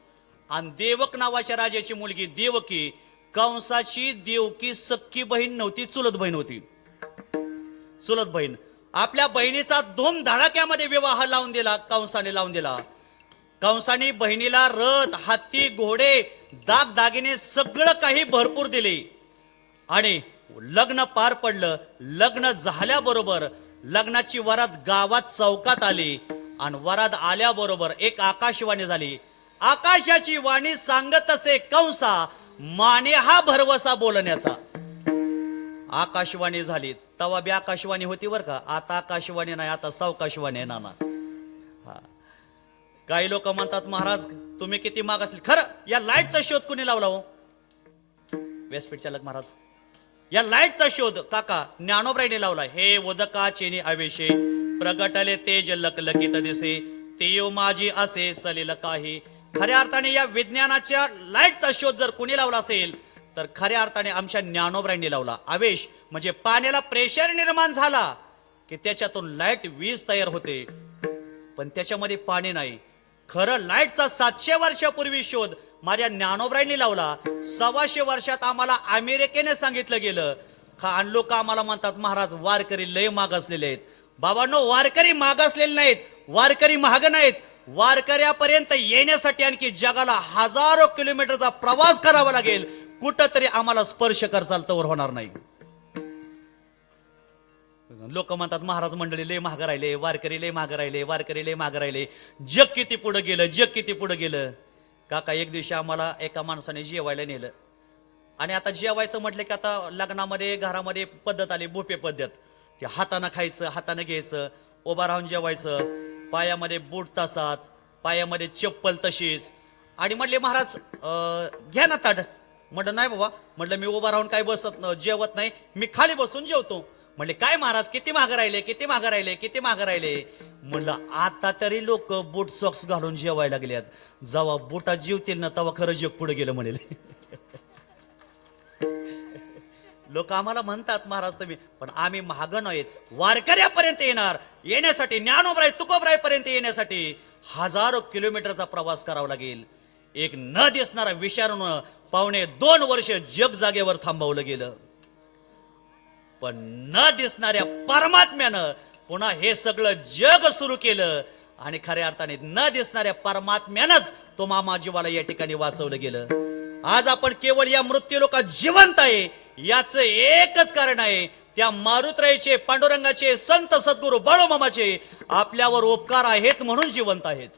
आणि देवक नावाच्या राजाची मुलगी देवकी. कंसाची देवकी सख्खी बहीण नव्हती, चुलत बहीण होती. चुलत बहीण. आपल्या बहिणीचा धूमधडाक्यामध्ये विवाह लावून दिला, कंसाने लावून दिला. कंसाने बहिणीला रथ, हत्ती, घोडे, दागदागिने सगळं काही भरपूर दिले. आणि लग्न पार पडलं. लग्न झाल्याबरोबर लग्नाची वरात गावात चौकात आली. आणि वरात आल्याबरोबर एक आकाशवाणी झाली. आकाशाची वाणी सांगत असे कंसा, माने हा भरवसा बोलण्याचा. आकाशवाणी झाली. तवा बी आकाशवाणी होती बर का. आता आकाशवाणी नाही, आता सावकाशवाणी आहे नाना. हा, काही लोक म्हणतात महाराज तुम्ही किती मागासले. खरं या लाईटचा शोध कुणी लावला हो? व्यासपीठ चालक महाराज, या लाईटचा शोध काका ज्ञानोबराईने लावला. हे उदका चेनी आवेशे प्रगटले तेज लकलकित दिसे तेयो माझी असे सलिल काही. खऱ्या अर्थाने या विज्ञानाच्या लाईटचा शोध जर कुणी लावला असेल तर खऱ्या अर्थाने आमच्या ज्ञानोबराईने लावला. आवेश म्हणजे पाण्याला प्रेशर निर्माण झाला की त्याच्यातून लाईट वीज तयार होते, पण त्याच्यामध्ये पाणी नाही. खरं लाईटचा 700 वर्षापूर्वी शोध माझ्या ज्ञानोबराईंनी लावला. 125 वर्षात आम्हाला अमेरिकेने सांगितलं गेलं. आणि लोक आम्हाला म्हणतात महाराज वारकरी लय मागासलेले आहेत. बाबांनो, वारकरी मागासलेले नाहीत, वारकरी महाग नाहीत. वारकऱ्यापर्यंत येण्यासाठी आणखी जगाला हजारो किलोमीटरचा प्रवास करावा लागेल. कुठंतरी आम्हाला स्पर्श करचाल तर होणार नाही. लोक म्हणतात महाराज मंडळी लय महाग राहिले, वारकरी लय महाग राहिले, वारकरी लय महाग राहिले. जग किती पुढे गेलं, जग किती पुढे गेलं. काका एक दिवशी आम्हाला एका माणसाने जेवायला नेलं. आणि आता जेवायचं म्हटलं की आता लग्नामध्ये घरामध्ये पद्धत आली, बुफे पद्धत. ते हाताने खायचं, हाताने घ्यायचं, उभा राहून जेवायचं. पायामध्ये बूट तसाच, पायामध्ये चप्पल तशीच. आणि म्हटले महाराज घ्या ना ताट. म्हटलं नाही बाबा, म्हटलं मी उभा राहून काय जेवत नाही, मी खाली बसून जेवतो. म्हणले काय महाराज किती महाग राहिले, किती महाग राहिले, किती महाग राहिले. म्हणलं आता तरी लोक बूट सॉक्स घालून जेवायला लागल्यात. जेव्हा बुटात जेवतील ना तेव्हा खरं जग पुढे गेलं म्हणेल. लोक आम्हाला म्हणतात महाराज तुम्ही, पण आम्ही महाग नाहीत. वारकऱ्यापर्यंत येण्यासाठी ज्ञानोबराय तुकोबराय पर्यंत येण्यासाठी हजारो किलोमीटरचा प्रवास करावा लागेल. एक न दिसणारा विषाणू 2.5 वर्ष जग जागेवर थांबवलं गेलं, पण न दिसणाऱ्या परमात्म्यानं पुन्हा हे सगळं जग सुरू केलं. आणि खऱ्या अर्थाने न दिसणाऱ्या परमात्म्यानंच तो मामा जीवाला या ठिकाणी वाचवलं गेलं. आज आपण केवळ या मृत्यू लोकात जिवंत आहे, याच एकच कारण आहे, त्या मारुतरायचे, पांडुरंगाचे, संत सद्गुरू बाळूमामाचे आपल्यावर उपकार आहेत म्हणून जिवंत आहेत.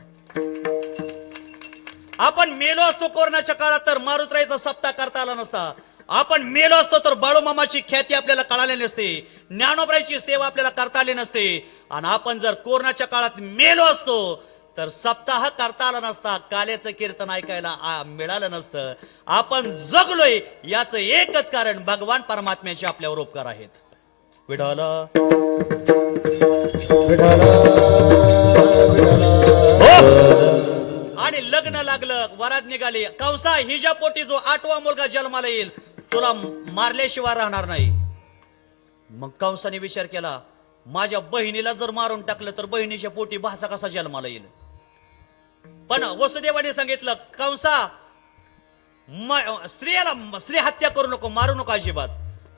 आपण मेलो असतो कोरोनाच्या काळात तर मारुतरायचा सप्ताह करता आला नसता. आपण मेलो असतो तर बाळूमामाची ख्याती आपल्याला कळाली नसते, ज्ञानोबरायची सेवा आपल्याला करता आली नसते. आणि आपण जर कोरोनाच्या काळात मेलो असतो तर सप्ताह करता आला नसता, काल्याचं कीर्तन ऐकायला मिळालं नसतं. आपण जगलोय याचं एकच कारण भगवान परमात्म्याचे आपल्यावर उपकार आहेत. विठाला आणि लग्न लागलं, वरात निघाली. कंसा हिच्या पोटी जो 8वा मुलगा जन्माला येईल तुला मारल्याशिवाय राहणार नाही. मग कंसाने विचार केला, माझ्या बहिणीला जर मारून टाकलं तर बहिणीच्या पोटी भाचा कसा जन्माला येईल. पण वसुदेवाने सांगितलं, कंसा स्त्री हत्या करू नको, मारू नको अजिबात.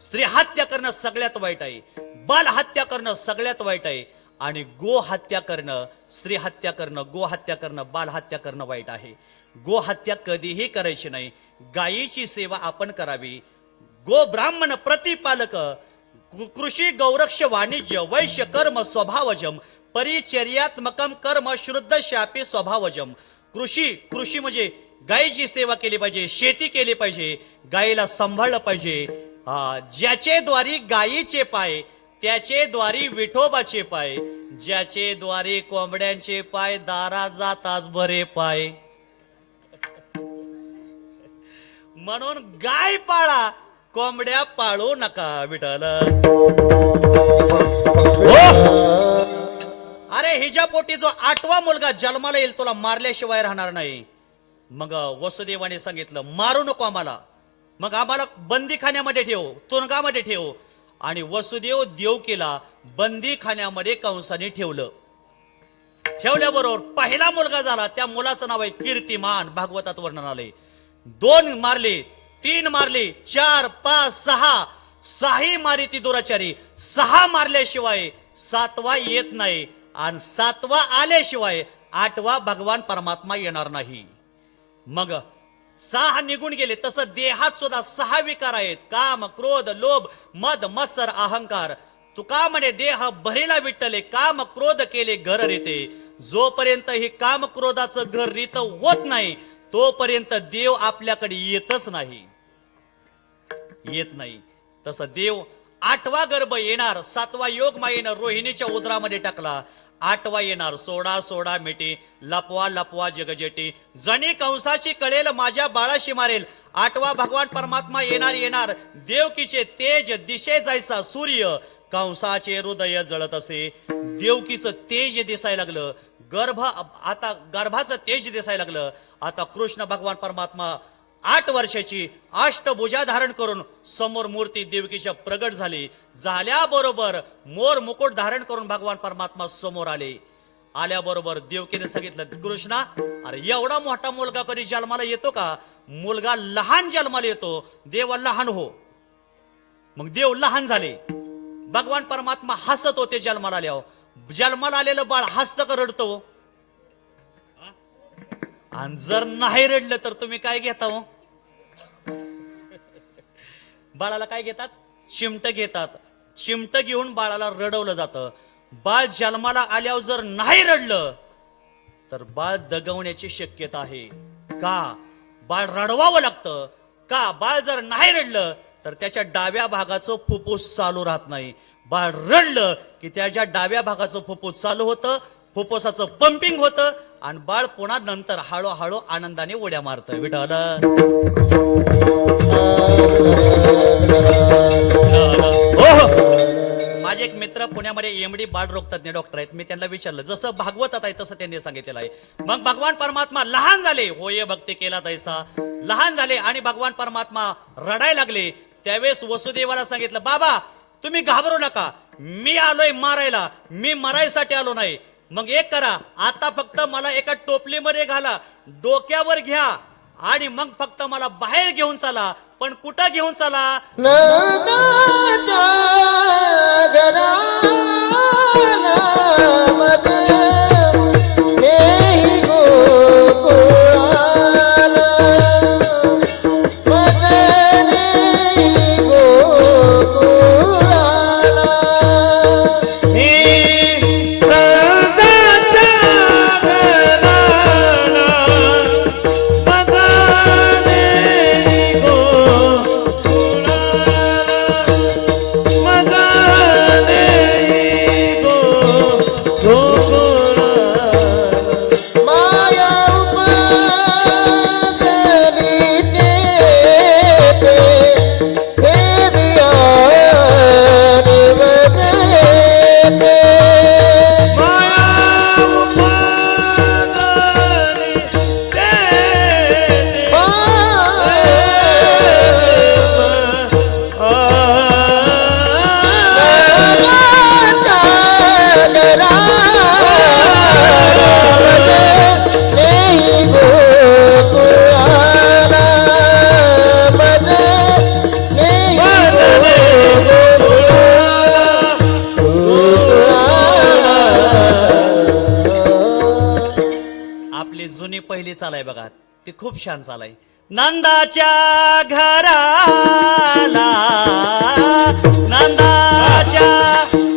स्त्री हत्या करणं सगळ्यात वाईट आहे, बाल हत्या करणं सगळ्यात वाईट आहे, आणि गो हत्या करणं, स्त्री हत्या करणं, गो हत्या करणं, बाल हत्या करणं वाईट आहे. गो हत्या कधीही करायची नाही. गायीची सेवा आपण करावी. गो ब्राह्मण प्रतिपालक, कृषी गौरक्ष वाणिज्य वैश्य कर्म स्वभावजम, परिचर्यात्मकम कर्म श्रुद्ध शापी स्वभावजम. कृषी म्हणजे गायीची सेवा केली पाहिजे, शेती केली पाहिजे, गायीला सांभाळलं पाहिजे. ज्याचे द्वारी गायीचे पाय त्याचे द्वारी विठोबाचे पाय, ज्याचे द्वारी कोंबड्यांचे पाय दारा जाताच बरे पाय. म्हणून गाय पाळा, कोंबड्या पाळू नका. विठ्ठल अरे हिच्या पोटी जो 8वा मुलगा जन्माला येईल तुला मारल्याशिवाय राहणार नाही. मग वसुदेवाने सांगितलं, मारू नको आम्हाला, मग आम्हाला बंदीखान्यामध्ये ठेव, तुरुंगामध्ये ठेव. आणि वसुदेव देवकीला बंदीखान्यामध्ये कंसाने ठेवलं. ठेवल्याबरोबर पहिला मुलगा झाला, त्या मुलाचं नाव आहे कीर्तिमान. भागवतात वर्णन आलंय. 2 मारले, 3 मारले, 4, 5, 6, 6 मारी ती दुराचारी. 6 मारल्याशिवाय 7वा येत नाही, आणि 7वा आल्याशिवाय 8वा भगवान परमात्मा येणार नाही. मग 6 निघून गेले. तसं देहात सुद्धा 6 विकार आहेत, काम, क्रोध, लोभ, मद, मत्सर, अहंकार. तुका म्हणे देह भरेला विठ्ठले, काम क्रोध केले घर रीते. जोपर्यंत हे काम क्रोधाचं घर रीत होत नाही तोपर्यंत देव आपल्याकडे येतच नाही, येत नाही. तसं देव 8वा गर्भ येणार, 7वा योग मायेनं रोहिणीच्या उदरामध्ये टाकला. 8वा येणार, सोडा सोडा मिठी, लपवा लपवा जगजेटी. जणी कंसाची कळेल माझ्या बाळाशी मारेल. 8वा भगवान परमात्मा येणार. देवकीचे तेज दिशे जायचा सूर्य, कंसाचे हृदय जळत असे. देवकीचं तेज दिसायला लागलं, आता गर्भाचं तेज दिसायला लागलं. आता कृष्ण भगवान परमात्मा 8 वर्षाची अष्टभुजा धारण करून समोर मूर्ती देवकीच्या प्रगट झाली. झाल्याबरोबर मोर मुकुट धारण करून भगवान परमात्मा समोर आले. आल्याबरोबर देवकीने सांगितलं, कृष्णा अरे एवढा मोठा मुलगा कधी जन्माला येतो का? मुलगा लहान जन्माला येतो, देव लहान हो. मग देव लहान झाले. भगवान परमात्मा हसत होते जन्माला आल्यावर. जन्माला आलेलं बाळ हसतं का रडतो? आणि जर नाही रडलं तर तुम्ही काय घेता हो? बाळाला काय घेतात? चिमट घेतात. चिमट घेऊन बाळाला रडवलं जातं. बाळ जन्माला आल्यावर जर नाही रडलं तर बाळ दगवण्याची शक्यता आहे. का? बाळ रडवावं लागतं. का? बाळ जर नाही रडलं तर त्याच्या डाव्या भागाचं फुफ्फुस चालू राहत नाही. बाळ रडलं की त्याच्या डाव्या भागाचं फुफ्फुस चालू होतं, फुफ्फुसाचं पंपिंग होतं, आणि बाळ पुन्हा नंतर हळूहळू आनंदाने उड्या मारतं. विठ्ठल माझे एक मित्र पुण्यामध्ये एमडी बाळ रोग तज्ञ डॉक्टर आहेत. मी त्यांना विचारलं, जसं भागवतात आहे तसं त्यांनी सांगितलेलं आहे. मग भगवान परमात्मा लहान झाले, होय भक्ती केला तैसा. लहान झाले आणि भगवान परमात्मा रडायला लागले. त्यावेळेस वसुदेवाला सांगितलं, बाबा तुम्ही घाबरू नका, मी आलोय मारायला, मी मरायसाठी आलो नाही. मग एक करा, आता फक्त मला एका टोपलीमध्ये घाला, डोक्यावर घ्या आणि मग फक्त मला बाहेर घेऊन चला. पण कुठं घेऊन चला? नंदाच्या घरामध्ये नेई गोकुळाला, मध्ये नेई गोकुळाला. हे नंदाच्या घराला मदाने गोकुळाला, मदाने गोकुळाला. माया उपजली ते हे वियाने वदते. आपली जुनी पहिली चाल आहे बघा, ती खूप छान चाल आहे. नंदाच्या घराला, नंदाच्या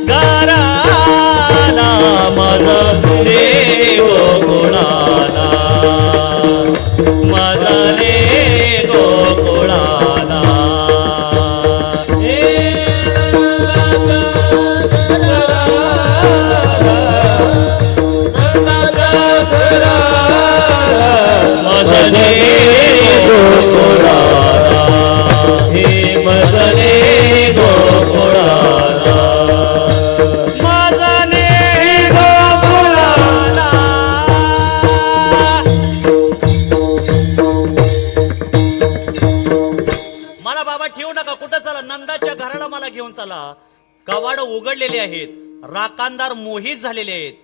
घराला माझा देव गोकुळाला, माझा देव गोकुळाला. मदने गोकुळाला, हे मदने गोकुळाला, मदने गोकुळाला. मला बाबा ठेवू नका, कुठं चला, नंदाच्या घराला मला घेऊन चला. कवाड उघडलेले आहेत, राकांदार मोहित झालेले आहेत.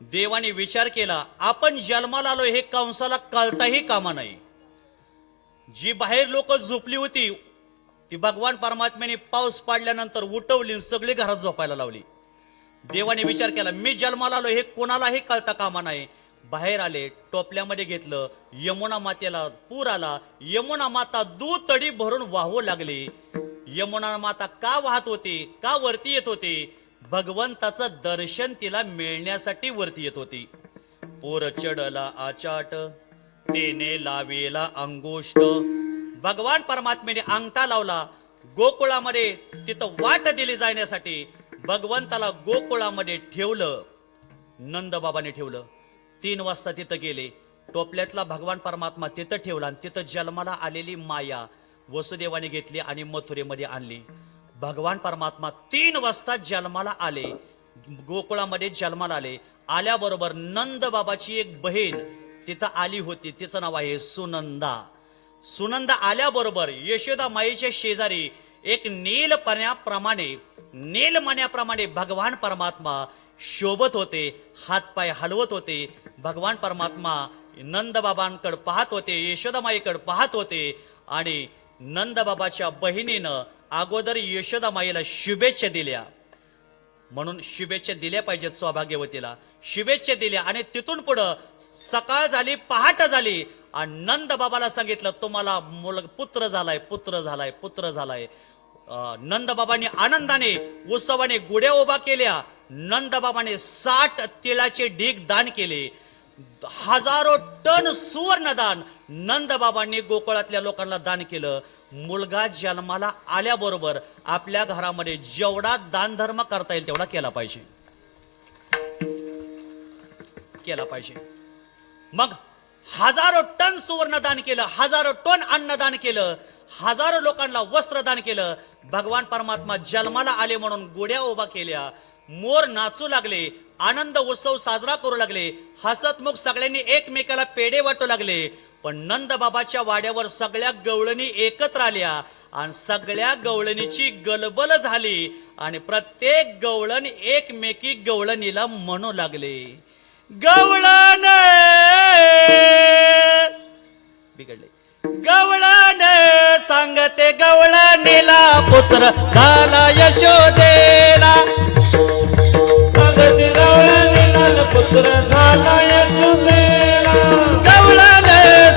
देवाने विचार केला, आपण जन्माला आलो हे कंसाला कळताही कामा नाही. जी बाहेर लोक झोपली होती ती भगवान परमात्म्याने पाऊस पाडल्यानंतर उठवली आणि सगळी घरात झोपायला लावली. देवाने विचार केला, मी जन्माला आलो हे कोणालाही कळता कामा नाही. बाहेर आले, टोपल्यामध्ये घेतलं, यमुना मातेला पूर आला. यमुना माता दुतडी भरून वाहू लागली. यमुना माता का वाहत होती, का वरती येत होती? भगवंताचं दर्शन तिला मिळण्यासाठी वरती येत होती. पोर चढला आचाट, तेने लावेला अंगुष्ठ. भगवान परमात्म्याने अंगठा लावला गोकुळामध्ये, तिथं वाट दिली जाण्यासाठी. भगवंताला गोकुळामध्ये ठेवलं, नंदबाबाने ठेवलं. 3 वाजता तिथं गेले, टोपल्यातला भगवान परमात्मा तिथं ठेवला आणि तिथं जन्माला आलेली माया वसुदेवाने घेतली आणि मथुरेमध्ये आणली. भगवान परमात्मा 3 वाजता जन्माला आले, गोकुळामध्ये जन्माला आले. आल्याबरोबर नंद बाबाची एक बहीण तिथं आली होती, तिचं नाव आहे सुनंदा. सुनंदा आल्याबरोबर यशोदा माईच्या शेजारी एक नीलमण्याप्रमाणे भगवान परमात्मा शोभत होते, हातपाय हलवत होते. भगवान परमात्मा नंद बाबांकडे पाहत होते, यशोदा माईकडे पाहत होते. आणि नंद बाबाच्या बहिणीनं अगोदर यशोदा माईला शुभेच्छा दिल्या, म्हणून शुभेच्छा दिल्या पाहिजेत सौभाग्यवतीला. शुभेच्छा दिल्या आणि तिथून पुढं सकाळ झाली, पहाट झाली आणि नंद बाबाला सांगितलं, तुम्हाला पुत्र झालाय, पुत्र झालाय, पुत्र झालाय. नंद बाबांनी आनंदाने उत्सवाने गुड्या उभा केल्या. नंद बाबाने 60 तिळाचे ढीग दान केले. हजारो टन सुवर्ण दान नंद बाबांनी गोकुळातल्या लोकांना दान केलं. मुलगा जन्माला आल्याबरोबर आपल्या घरामध्ये जेवढा दान धर्म करता येईल तेवढा केला पाहिजे, केला पाहिजे. मग हजारो टन सुवर्ण दान केलं, हजारो टन अन्नदान केलं, हजारो लोकांना वस्त्रदान केलं. भगवान परमात्मा जन्माला आले म्हणून गुड्या उभा केल्या, मोर नाचू लागले, आनंद उत्सव साजरा करू लागले. हसतमुख सगळ्यांनी एकमेकाला पेढे वाटू लागले. पण नंद बाबाच्या वाड्यावर सगळ्या गवळणी एकत्र आल्या आणि सगळ्या गवळणीची गलबल झाली आणि प्रत्येक गवळण एकमेकी गवळणीला म्हणू लागले, गवळण बिघडले, गवळण सांगते गवळणीला पुत्र झाला यशोदेला, सांगते गवळणीला पुत्र झाला यशोदेला, गवळण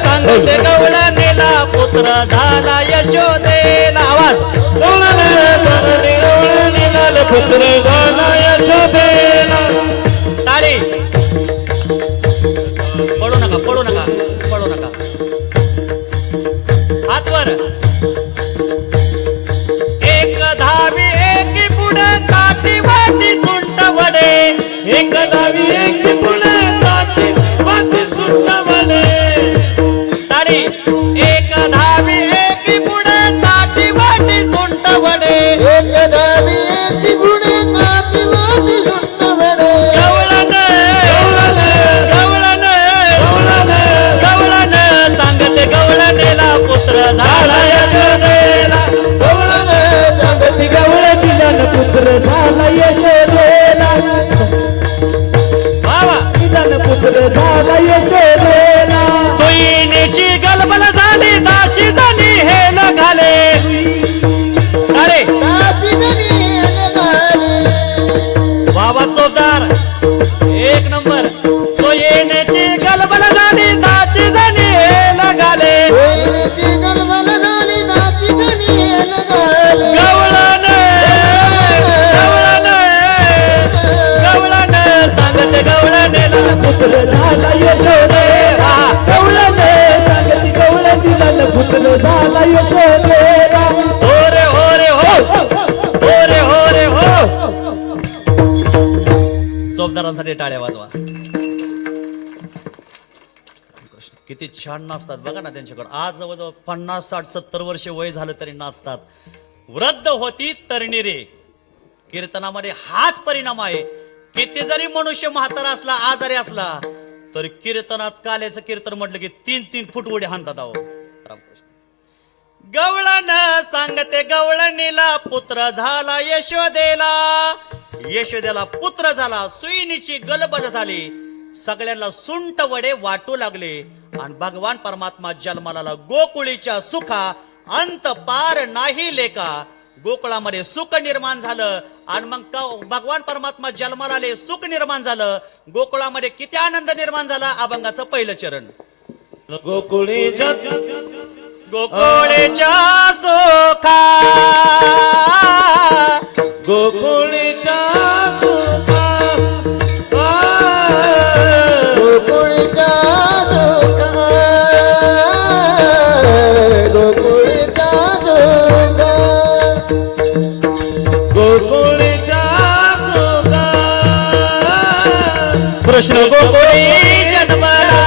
सांगते गवळणीला पुत्र झाला यशोदेला. आवाज गवळणीला पुत्र झाला यशोदेला. टाळी. पडू नका पडू नका पडू नका. हातवर. एक धावी एक पुढे काठी वाटी सुंट वडे, एक डावी एक पुढे ताटी वाटी सुट्ट वडे. टाळी. एक धावी एक पुढे काठी वाटी सुंट वडे, एक दावी एक गुणे काठी वाटी सुट्ट वडे. गवळण गवळण गवळण सांगते गवळणीला पुत्र झाला यशोदेला. गवळण सांगती गवळणीला पुत्र झाला यशोदेला, वावा. पुत्र झाला यशोदेला. सोयीनेची गलबल झाली दाची धनी हेल घाले. अरे दाची धनी झाली. बाबा चौदार एक नंबर. सोयीनेची गलबल झाली दाची धनी हेल घाले. सोयीची गलबल झाली दाची धनी झाली. गवळण गवळण गवळण सांगते गवळणीला पुत्र झाला यशोदेला, गवळण सांगती गवळणीला पुत्र झाला यशोदेला. हो रे हो रे हो हो रे हो रे हो. चौकदारांसाठी टाळ्या वाजवा. किती छान नाचतात बघा ना त्यांच्याकडे. आज जवळजवळ 50 60 70 वर्षे वय झालं तरी नाचतात. वृद्ध होती तरणी रे. कीर्तनामध्ये हाच परिणाम आहे. किती जरी मनुष्य म्हातारा असला आजारी असला तरी कीर्तनात काल्याचं कीर्तन म्हटलं की 3-3 फूट उडी हाणतात. अहो रामकृष्ण. गवळण सांगते गवळणीला पुत्र झाला यशोदेला, यशोदेला पुत्र झाला. सुईनीची गलबल झाली. सगळ्यांना सुंट वडे वाटू लागले आणि भगवान परमात्मा जन्माला आला. गोकुळीच्या सुखा अंत पार नाही लेका. गोकुळामध्ये सुख निर्माण झालं आणि मग भगवान परमात्मा जन्माला आले, सुख निर्माण झालं. गोकुळामध्ये किती आनंद निर्माण झाला. अभंगाचं पहिलं चरण. गोकुळी जग गोकुळीच्या सुखा गोकुळीच्या सुखा, गोकुळीच्या सुखा, गोकुळीच्या सुखा. गोकुळीच्या सुखा. कृष्ण गोकुळी जन्मला,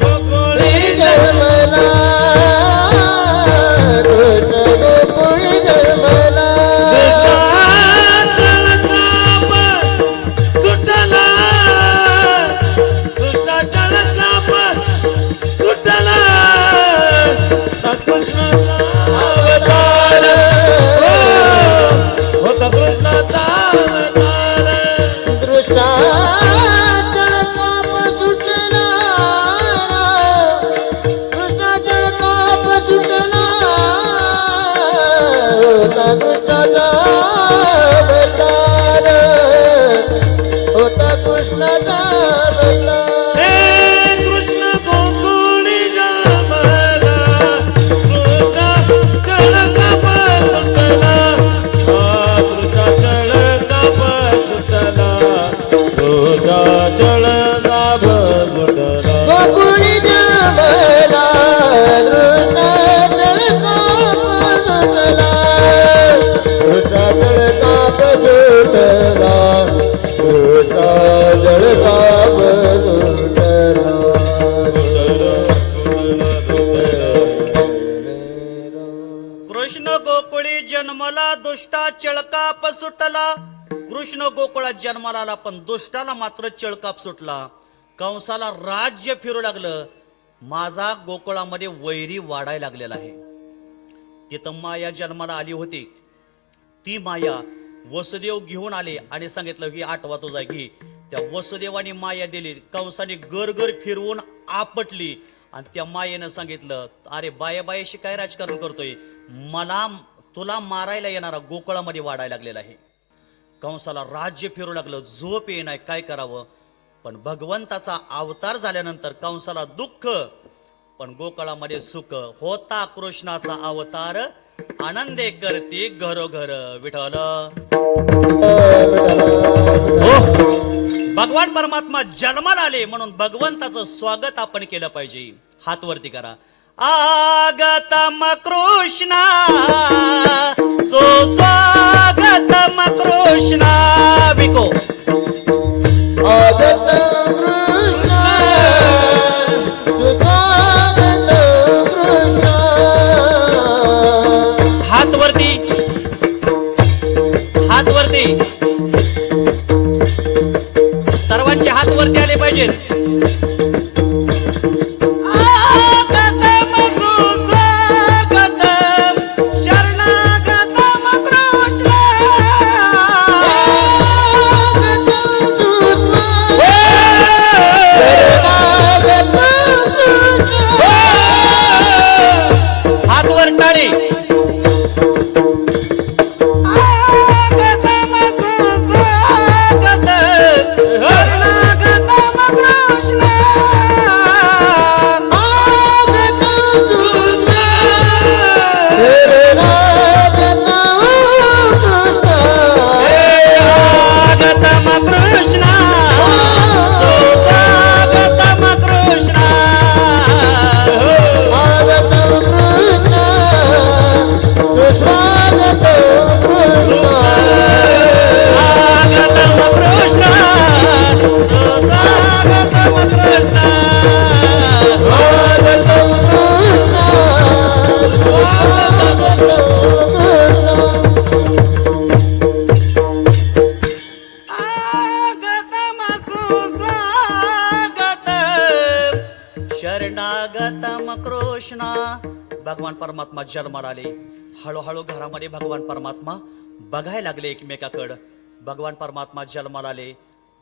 गोकुळी जन्मला, कृष्ण गोकुळी जन्मला. सुटला, कृष्णाचा सुटला, कृष्णाचा अवतार होता, कृष्णाचा अवतार. दृष्टाचल काप सुटला, दृष्टाचल काप सुटला, होता कृष्णाचा अवतार, होता कृष्णाचा अवतार. हे कृष्ण गोकुळी जन्मला, कृष्ण चळकाप सुटला, कृष्ण चळकाप सुटला, कृष्ण चळकाप सुटला. गोकुळी जन्मला, दृष्टाचल काप सुटला, दृष्टाचल काप सुटला, दृष्टाचल काप सुटला. कृष्ण गोकुळी जन्मला दुष्टा चळकाप सुटला. कृष्ण गोकुळात जन्माला आला पण दुष्टाला मात्र चळकाप सुटला. कंसाला राज्य फिरू लागलं. माझा गोकुळामध्ये वैरी वाढायला लागलेला आहे. तिथं माया जन्माला आली होती. ती माया वसुदेव घेऊन आले आणि सांगितलं की आठवा तुझा घे. त्या वसुदेवाने माया दिली. कंसाने गरगर फिरवून आपटली आणि त्या मायेनं सांगितलं, अरे बाया बायाशी काय राजकारण करतोय, मला तुला मारायला येणारा गोकुळामध्ये वाढायला लागलेला आहे. कंसाला राज्य फिरू लागलं, झोप येणार, काय करावं. पण भगवंताचा अवतार झाल्यानंतर कंसाला दुःख, पण गोकुळामध्ये सुख. होता कृष्णाचा अवतार, आनंदे करते घरोघर विठ्ठल. हो, भगवान परमात्मा जन्माला आले म्हणून भगवंताचं स्वागत आपण केलं पाहिजे. हात वरती करा. आगतम कृष्णा सुस्वागतम कृष्णा विको. आगत कृष्ण सुस्वागत कृष्ण. हात वरती, हात वरती, सर्वांचे हात वरती आले पाहिजेत. शरणागतम कृष्णा. भगवान परमात्मा जन्माला आले. हळूहळू घरामध्ये भगवान परमात्मा बघायला लागले एकमेकाकडं. भगवान परमात्मा जन्माला आले.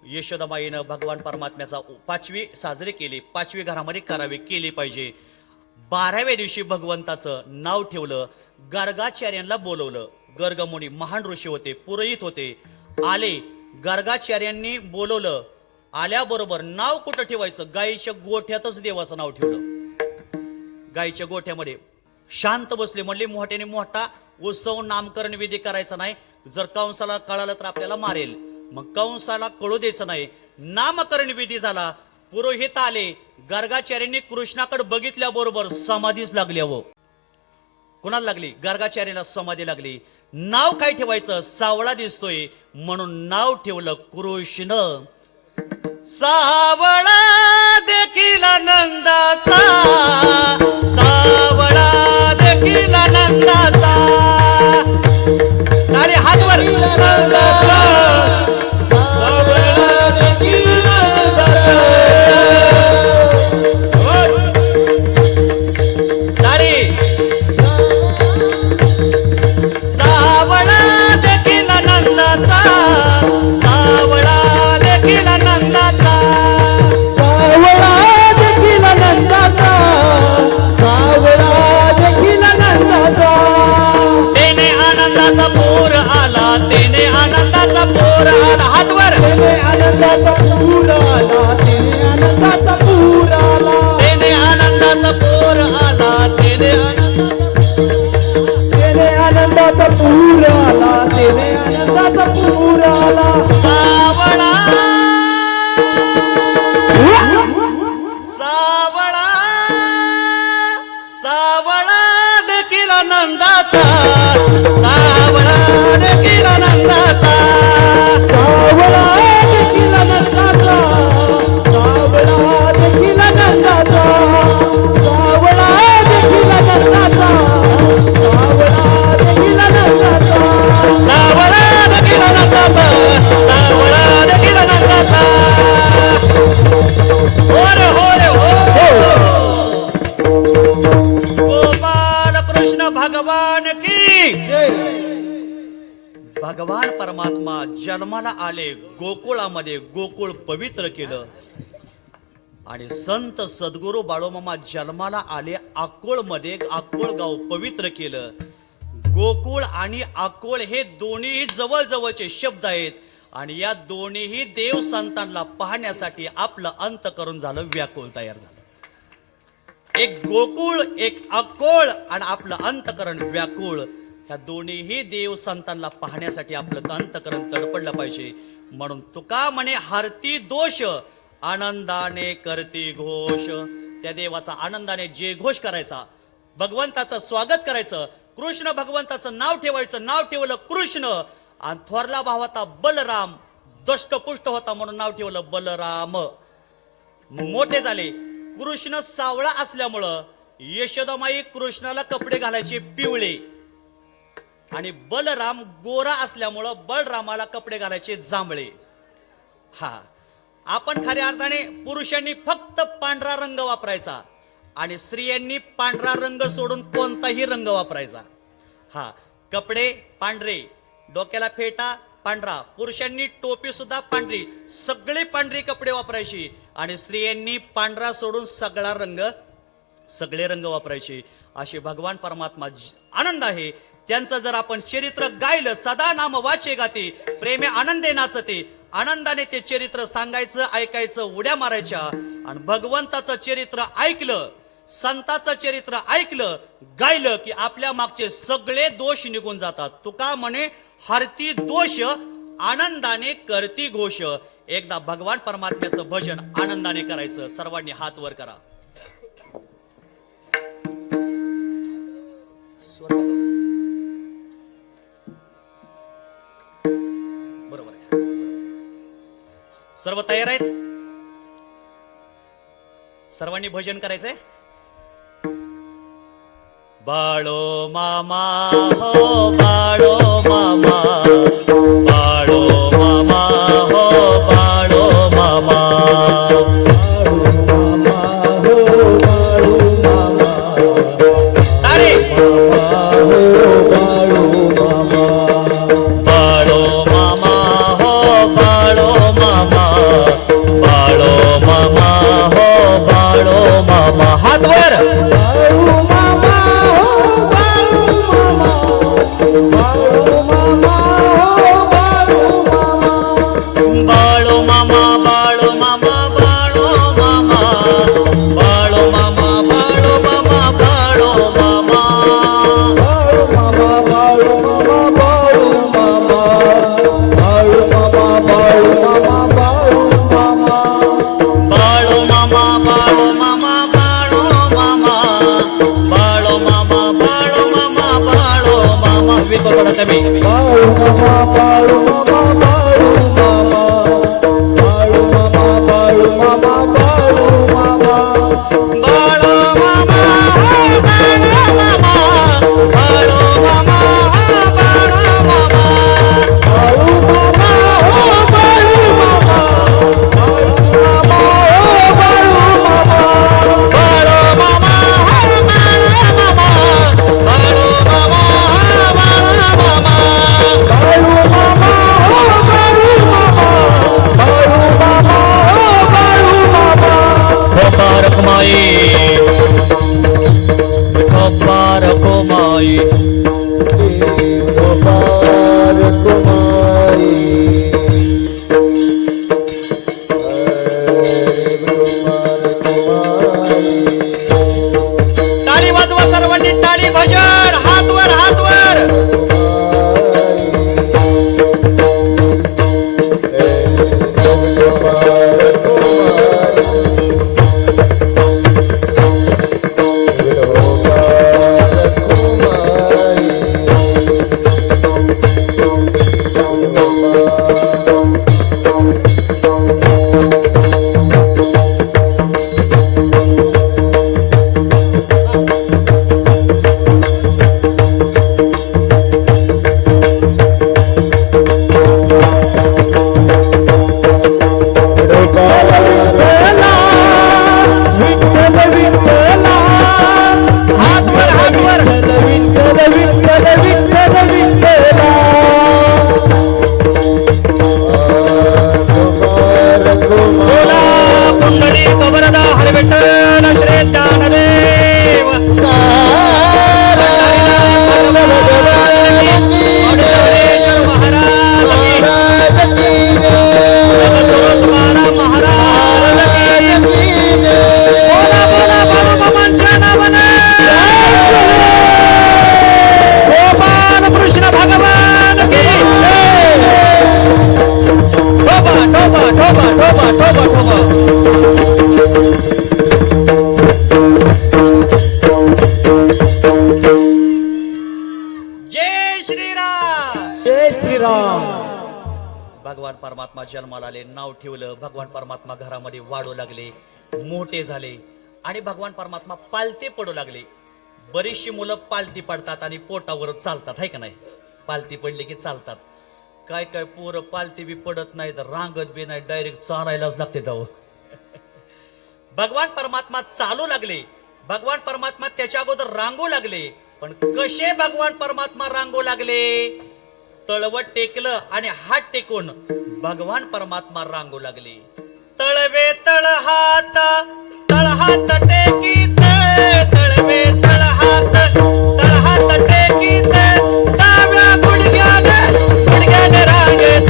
यशोदामाईनं भगवान परमात्म्याचा 5वी साजरी केली. 5वी घरामध्ये करावी, केली पाहिजे. 12व्या दिवशी भगवंताचं नाव ठेवलं. गर्गाचार्यांना बोलवलं. गर्गमुनी महान ऋषी होते, पुरोहित होते, आले. गर्गाचार्यांनी बोलवलं. आल्याबरोबर नाव कुठं ठेवायचं, गायीच्या गोठ्यातच देवाचं नाव ठेवलं. गायीच्या गोठ्यामध्ये शांत बसले. म्हणले मोठ्याने मोठा उत्सव नामकरण विधी करायचा नाही, जर कंसाला कळालं तर आपल्याला मारेल. मग कंसाला कळू द्यायचं नाही. नामकरण विधी झाला. पुरोहित आले. गर्गाचार्यांनी कृष्णाकडे बघितल्याबरोबर समाधीच लागली. हो, कुणाला लागली? गर्गाचार्याला समाधी लागली. नाव काय ठेवायचं? सावळा दिसतोय म्हणून नाव ठेवलं कृष्ण. सावळा देखील नंदाचा, सावळा देखील नंदाचा. टाळी हातवर. भगवान परमात्मा जन्माला आले गोकुळामध्ये, गोकुळ पवित्र केलं. आणि संत सद्गुरू बाळूमामा जन्माला आले अकोळमध्ये, अकोळ गाव पवित्र केलं. गोकुळ आणि अकोळ हे दोन्ही जवळजवळचे शब्द आहेत. आणि या दोन्ही देव संतांना पाहण्यासाठी आपलं अंतःकरण झालं व्याकुळ, तयार झालं. एक गोकुळ, एक अकोळ आणि आपलं अंतःकरण व्याकुळ. ह्या दोन्ही देव संतांना पाहण्यासाठी आपलं अंतःकरण तडपडलं पाहिजे. म्हणून तुका म्हणे हरती दोष, आनंदाने करती घोष. त्या देवाचा आनंदाने जे घोष करायचा, भगवंताचं स्वागत करायचं. कृष्ण भगवंताचं नाव ठेवायचं, नाव ठेवलं कृष्ण. आणि थोरला भाव होता बलराम, दष्टपुष्ट होता म्हणून नाव ठेवलं बलराम. मोठे झाले. कृष्ण सावळा असल्यामुळं यशोदामाई कृष्णाला कपडे घालायचे पिवळे, आणि बलराम गोरा असल्यामुळं बलरामाला कपडे घालायचे जांभळे. हा, आपण खऱ्या अर्थाने पुरुषांनी फक्त पांढरा रंग वापरायचा आणि स्त्रियांनी पांढरा रंग सोडून कोणताही रंग वापरायचा. हा, कपडे पांढरे, डोक्याला फेटा पांढरा, पुरुषांनी टोपी सुद्धा पांढरी, सगळे पांढरी कपडे वापरायची. आणि स्त्रियांनी पांढरा सोडून सगळे रंग वापरायचे. असे भगवान परमात्मा आनंद आहे. त्यांचं जर आपण चरित्र गायलं, सदा नाम वाचे गाते, प्रेमे आनंदे नाचते, आनंदाने ते चरित्र सांगायचं, ऐकायचं, उड्या मारायच्या. आणि भगवंताचं चरित्र ऐकलं, संताचं चरित्र ऐकलं, गायलं की आपल्या मागचे सगळे दोष निघून जातात. तुका म्हणे हरती दोष, आनंदाने करती घोष. एकदा भगवान परमात्म्याचं भजन आनंदाने करायचं. सर्वांनी हात वर करा. बरोबर आहे. सर्व तयार आहेत? सर्वांनी भजन करायचंय. बाळो मामा हो बाळो मामा, बाळो मामा हो बाळो मामा, तारे बाळो मामा हो बाळो मामा, बाळो मामा हो बाळो मामा. हात वर. बाळू मामा गोबरदा हरी विठ्ठल श्री ज्ञानदेव महाराज की तुकाराम महाराज की बोला बोला बाळूमामांच्या नावाने गोपाल कृष्ण भगवान की ठोबा ठोबा ठोबा ठोबा ठोबा ठोबा जय श्रीराम जय श्रीराम. भगवान परमात्मा जन्माला आले, नाव ठेवलं. भगवान परमात्मा घरामध्ये वाढू लागले, मोठे झाले आणि भगवान परमात्मा पालते पडू लागले. बरीचशी मुलं पालती पडतात आणि पोटावर चालतात, आहे का नाही? पालती पडली की चालतात. काय काय पोरं पालती बी पडत नाही तर रांगत बी नाही, डायरेक्ट चालायलाच लागते जाऊ. भगवान परमात्मा चालू लागले. भगवान परमात्मा त्याच्या अगोदर रांगू लागले. पण कसे भगवान परमात्मा रांगू लागले? तळवट टेकलं आणि हात टेकून भगवान परमात्मा रांगू लागले. तळवे तळहात तळहात टेकीत तळवे तळहात तळहात टेकीत डाव्या गुडघ्याने गुडघ्याने रांगेत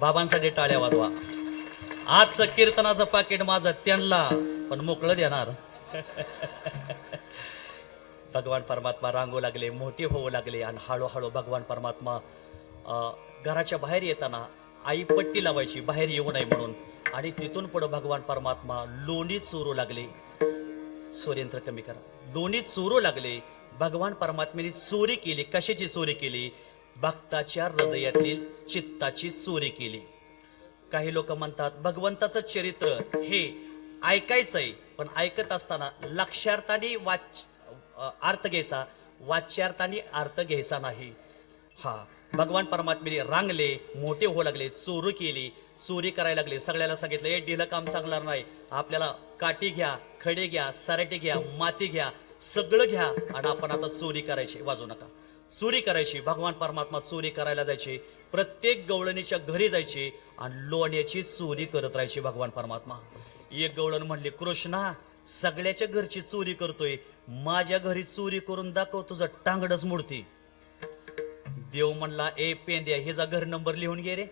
बाबांसाठी टाळ्या वाजवा. आजचं कीर्तनाचं पाकिट माझं त्यांना पण मोकळं देणार. भगवान परमात्मा रांगू लागले, मोठे होऊ लागले आणि हळूहळू भगवान परमात्मा घराच्या बाहेर येताना आई पट्टी लावायची बाहेर येऊ नये म्हणून. आणि तिथून पुढे भगवान परमात्मा लोणी चोरू लागले. सूर्यंत्र कमी करा. दोन्ही चोरू लागले. भगवान परमात्म्याने चोरी केली. कशाची चोरी केली? भक्ताच्या हृदयातील चित्ताची चोरी केली. काही लोक म्हणतात भगवंताचं चरित्र हे ऐकायचंय, पण ऐकत असताना लक्षार्थाने अर्थ घ्यायचा, वाच्यार्थाने अर्थ घ्यायचा नाही. हा, भगवान परमात्म्याने रांगले, मोठे होऊ लागले, चोरी केली, चोरी करायला लागले. सगळ्याला सांगितलं हे ढिलं काम चांगणार नाही, आपल्याला काठी घ्या, खडे घ्या, सराटे घ्या, माती घ्या, सगळं घ्या आणि आपण आता चोरी करायची. वाजू नका. चोरी करायची. भगवान परमात्मा चोरी करायला जायचे. प्रत्येक गवळणीच्या घरी जायचे आणि लोण्याची चोरी करत राहायची भगवान परमात्मा. एक गवळण म्हणली, कृष्णा सगळ्याच्या घरची चोरी करतोय, माझ्या घरी चोरी करून दाखव, तुझं टांगडच मोडती. देव म्हणला, ए पेंद्या, हिचा घर नंबर लिहून घे रे.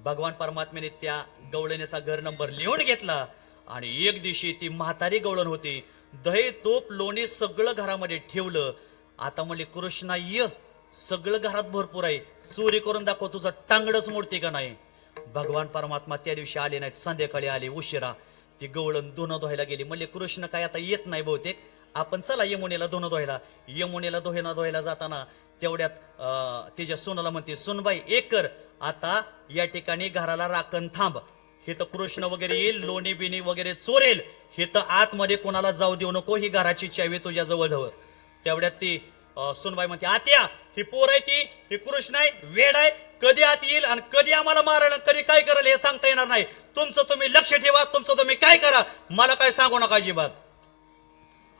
भगवान परमात्म्याने त्या गवळणीचा घर नंबर लिहून घेतला आणि एक दिवशी ती म्हातारी गवळण होती, दही तूप लोणी सगळं घरामध्ये ठेवलं. आता म्हणले, कृष्णा ये, सगळं घरात भरपूर आहे, चोरी करून दाखव, तुझं टांगडच मोडते का नाही. भगवान परमात्मा त्या दिवशी आले नाहीत. संध्याकाळी आले उशिरा. ती गवळण धुणं धुवायला गेली. म्हणले, कृष्ण काय आता येत नाही बहुतेक, आपण चला यमुनेला धुणं धुवायला. यमुनेला धुवायला जाताना तेवढ्यात तिच्या सोनाला म्हणते, सुनबाई एक कर, आता या ठिकाणी घराला राखण थांब, हे तर कृष्ण वगैरे येईल, लोणी बिणी वगैरे चोरेल, हे तर आतमध्ये कोणाला जाऊ देऊ नको, ही घराची चावी तुझ्या जवळ धर. तेवढ्यात ती सुनबाई म्हणते, आत्या ही पोर आहे, ती ही कृष्ण आहे, वेड आहे, कधी आत येईल आणि कधी आम्हाला मारायला, कधी काय करेल हे सांगता येणार नाही. तुमचं तुम्ही लक्ष ठेवा, तुमचं तुम्ही काय करा, मला काय सांगू नका अजिबात.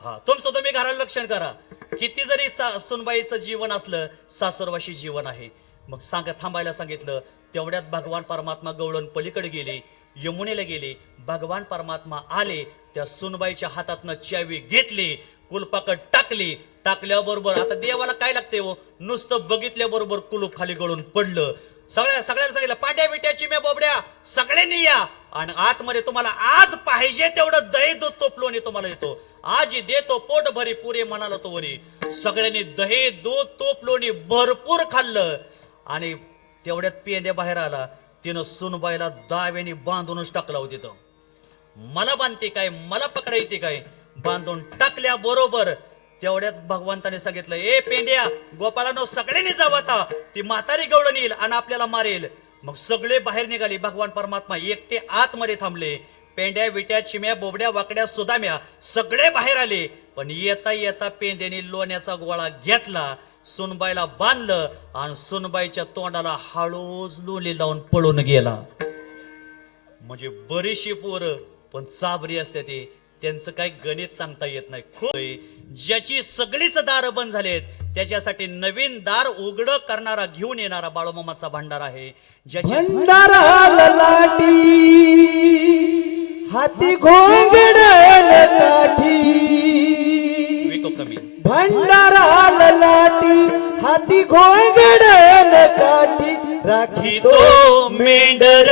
हा, तुमचं तुम्ही घराला लक्षण करा. किती जरी सुनबाईचं जीवन असलं, सासरवाशी जीवन आहे. मग थांबायला सांगितलं. तेवढ्यात भगवान परमात्मा गवळण पलीकडे गेले, यमुनेला गेले. भगवान परमात्मा आले, त्या सुनबाईच्या हातातनं चावी घेतली, कुलपाकड टाकली. टाकल्याबरोबर आता देवाला काय लागते हो, नुसतं बघितल्याबरोबर कुलूप खाली गळून पडलं. सगळ्यांना सांगितलं, पाट्या बिट्याची मे बोबड्या सगळ्यांनी या, आणि आतमध्ये तुम्हाला आज पाहिजे तेवढं दही दूध तोपलोणी तुम्हाला येतो, आज देतो पोट भरी पुरे म्हणाला तो वरी. सगळ्यांनी दही दूध तोपलोणी भरपूर खाल्लं, आणि तेवढ्यात पेंद्या बाहेर आला. तिनं सुनबाईला दाव्याने बांधूनच टाकला होती. तो मला बांधते काय, मला पकडा येते काय, बांधून टाकल्या बरोबर तेवढ्यात भगवंताने सांगितलं, ए पेंड्या गोपाळानो सगळ्यांनी जावं, आता ती म्हातारी गवळण येईल आणि आपल्याला मारेल. मग सगळे बाहेर निघाले. भगवान परमात्मा एकटे आतमध्ये थांबले. पेंड्या विट्या चिम्या बोबड्या वाकड्या सुदाम्या सगळे बाहेर आले. पण येता येता पेंद्याने लोण्याचा गोळा घेतला, सुनबाईला बांधलं, आणि सुनबाईच्या तोंडाला हळूच लोणी लावून पळून गेला. म्हणजे बरीचशी पोरं पण चाबरी असते ते, त्यांचं काही गणित सांगता येत नाही. खूप ज्याची सगळीच दार बंद झालेत, त्याच्यासाठी नवीन दार उघड करणारा घेऊन येणारा बाळूमामाचा भंडार आहे. ज्याची भंडारा ललाटी हाती घोंगड काठी, विको कमी भंडारा ललाटी हाती घोंगड काठी, राखी तो मेंढर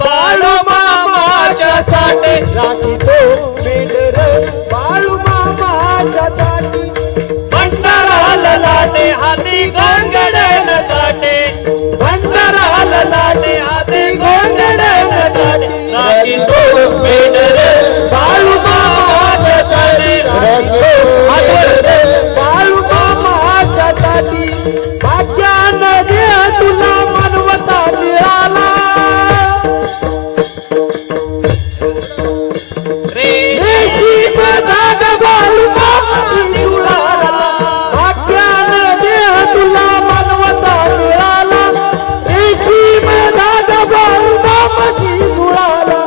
बाळूमामाच्या साठी, राखी तो मेंढर बाळूमामाच्या साठी. भंडारा ललाटे हाती घोंगड काठी, भंडारा ललाटे हाती घोंगड काठी, राखी तो मेंढर बाळूमामाच्या साठी, राखी तो बाळूमामाच्या साठी. भाग्यानं दे तुला मानवता मिळाला, रेशीम धागा बाळूमामाची जुळाला. भाग्यानं दे तुला मानवता मिळाला, रेशीम धागा बाळूमामाची जुळाला.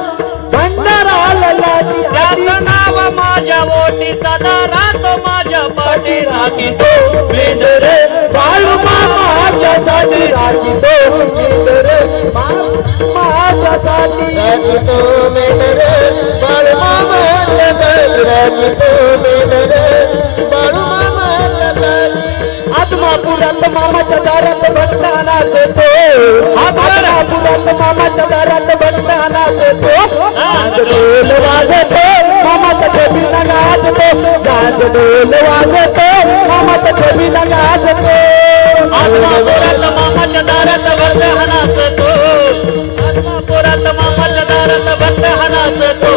भंडारा ललाटी त्याचं नाव माझ्या ओटी, सदा राहतो माझ्या पाठी, राखी तो मेंढर बाळूमामाच्या साठी, राखी तो मेंढर बाळूमामाच्या साठी, राखी तो मेंढर बाळूमामाच्या साठी, राखी तो मेंढर बाळूमामाच्या साठी. आत्मापुरात मामाच्या दारात भक्त नाचतो, आत्मापुरात मामाच्या दारात भक्त नाचतो, ढोल वाजतो मामाच्या छबीला नाचतो, ढोल वाजतो मामाच्या छबीला नाचतो. आत्मापुरात मामाच्या दारात भक्त नाचतो, आत्मापुरात मामाच्या दारात भक्त नाचतो,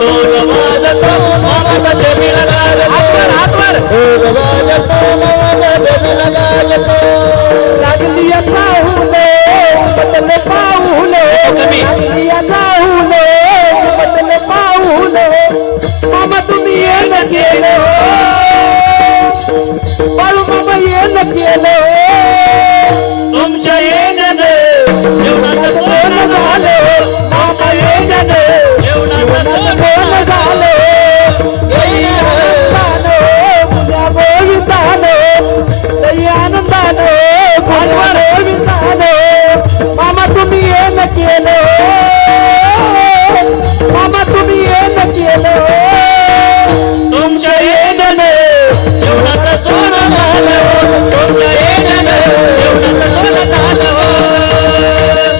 ढोल वाजतो मामाच्या छबीला नाचतो. हातवर ढोल वाजतो मामाच्या छबीला नाचतो. लागली पाहुले बदले पाहुले, लागली पाहुले बदले पाहुले, मामा तुम्ही येण केलं, बाळूमामा येण केलं, तुमच्या येण्याने जेवणाचं सोनं झालं, मामा येण्याने जेवणाचं सोनं झालं. मुल्या बोलतानो लई आनंदानो, मामा तुम्ही येण केलं, मामा तुम्ही येण केलं, तुमच्या येण्याने जेवणाचं सोनं झालं, तुमच्या येण्याने जेवणाचं सोनं झालं.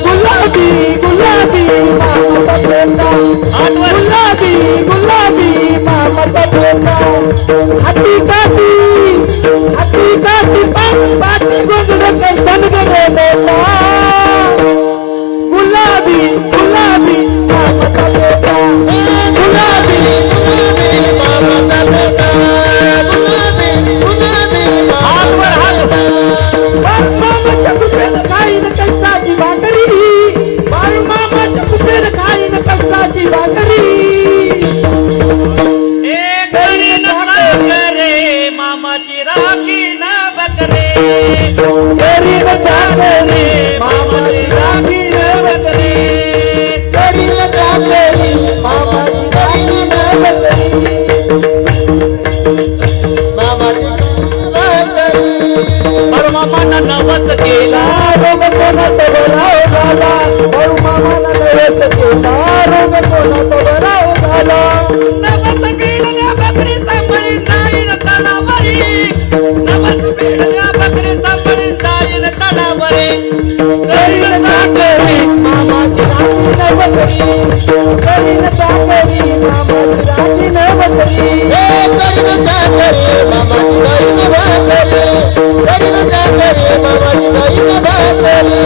गुलाबी गुलाबी मामाचा पेंडा, गुलाबी गुलाबी मामाचा पेंडा, हाती काठी पाठी गोंधळ करताना गेले गुलाबी करीन चाकरी मामाची राखीन बकरी करीन चाकरी मामाची गाईन भाकरी करीन चाकरी मामाची गाईन भाकरी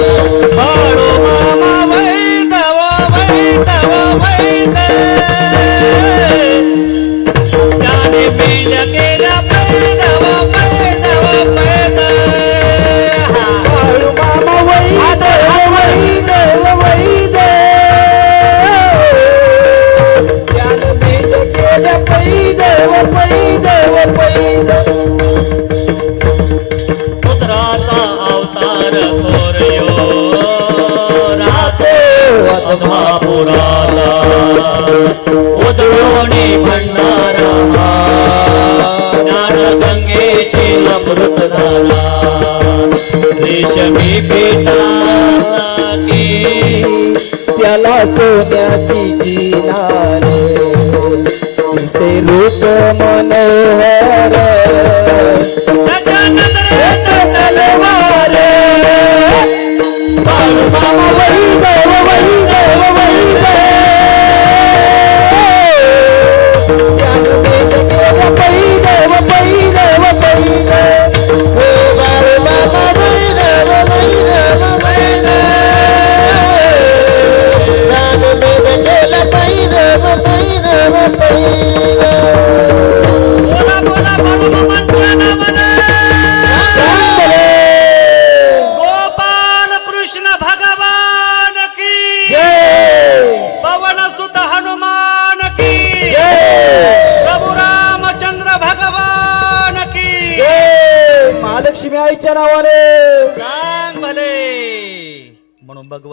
बाळू मामा वैदव वैदव वैद त्याने पेंड केला पैदव पैदव पैद बाळू मामा वैदव वैदव वैद त्याने पेंड केला पैदव पैदव पैद रुद्राचा अवतार कोरयो रातो अधमापुराला उदळोणी भंडारा ज्ञान गंगेची अमृतधारा रेशमी पेटासाठी त्याला सोन्याची किनार दिसे रूप मनोहर त्याच्या नजरेत तलवार बाळू मामा वैदव वैदव वैद त्यानं भेट केलं पैदव पैदव पैद ओ बाळू मामा वैदव वैदव वैद रान मेघ केला पैदव पैदव पैद बोला बोला बाळू मामांच्या नावानं गोपाल कृष्ण भगवान की पवन सुत हनुमान की प्रभु रामचंद्र भगवान की महालक्ष्मी आईच्या नावाने सांग भले म्हणून भगवान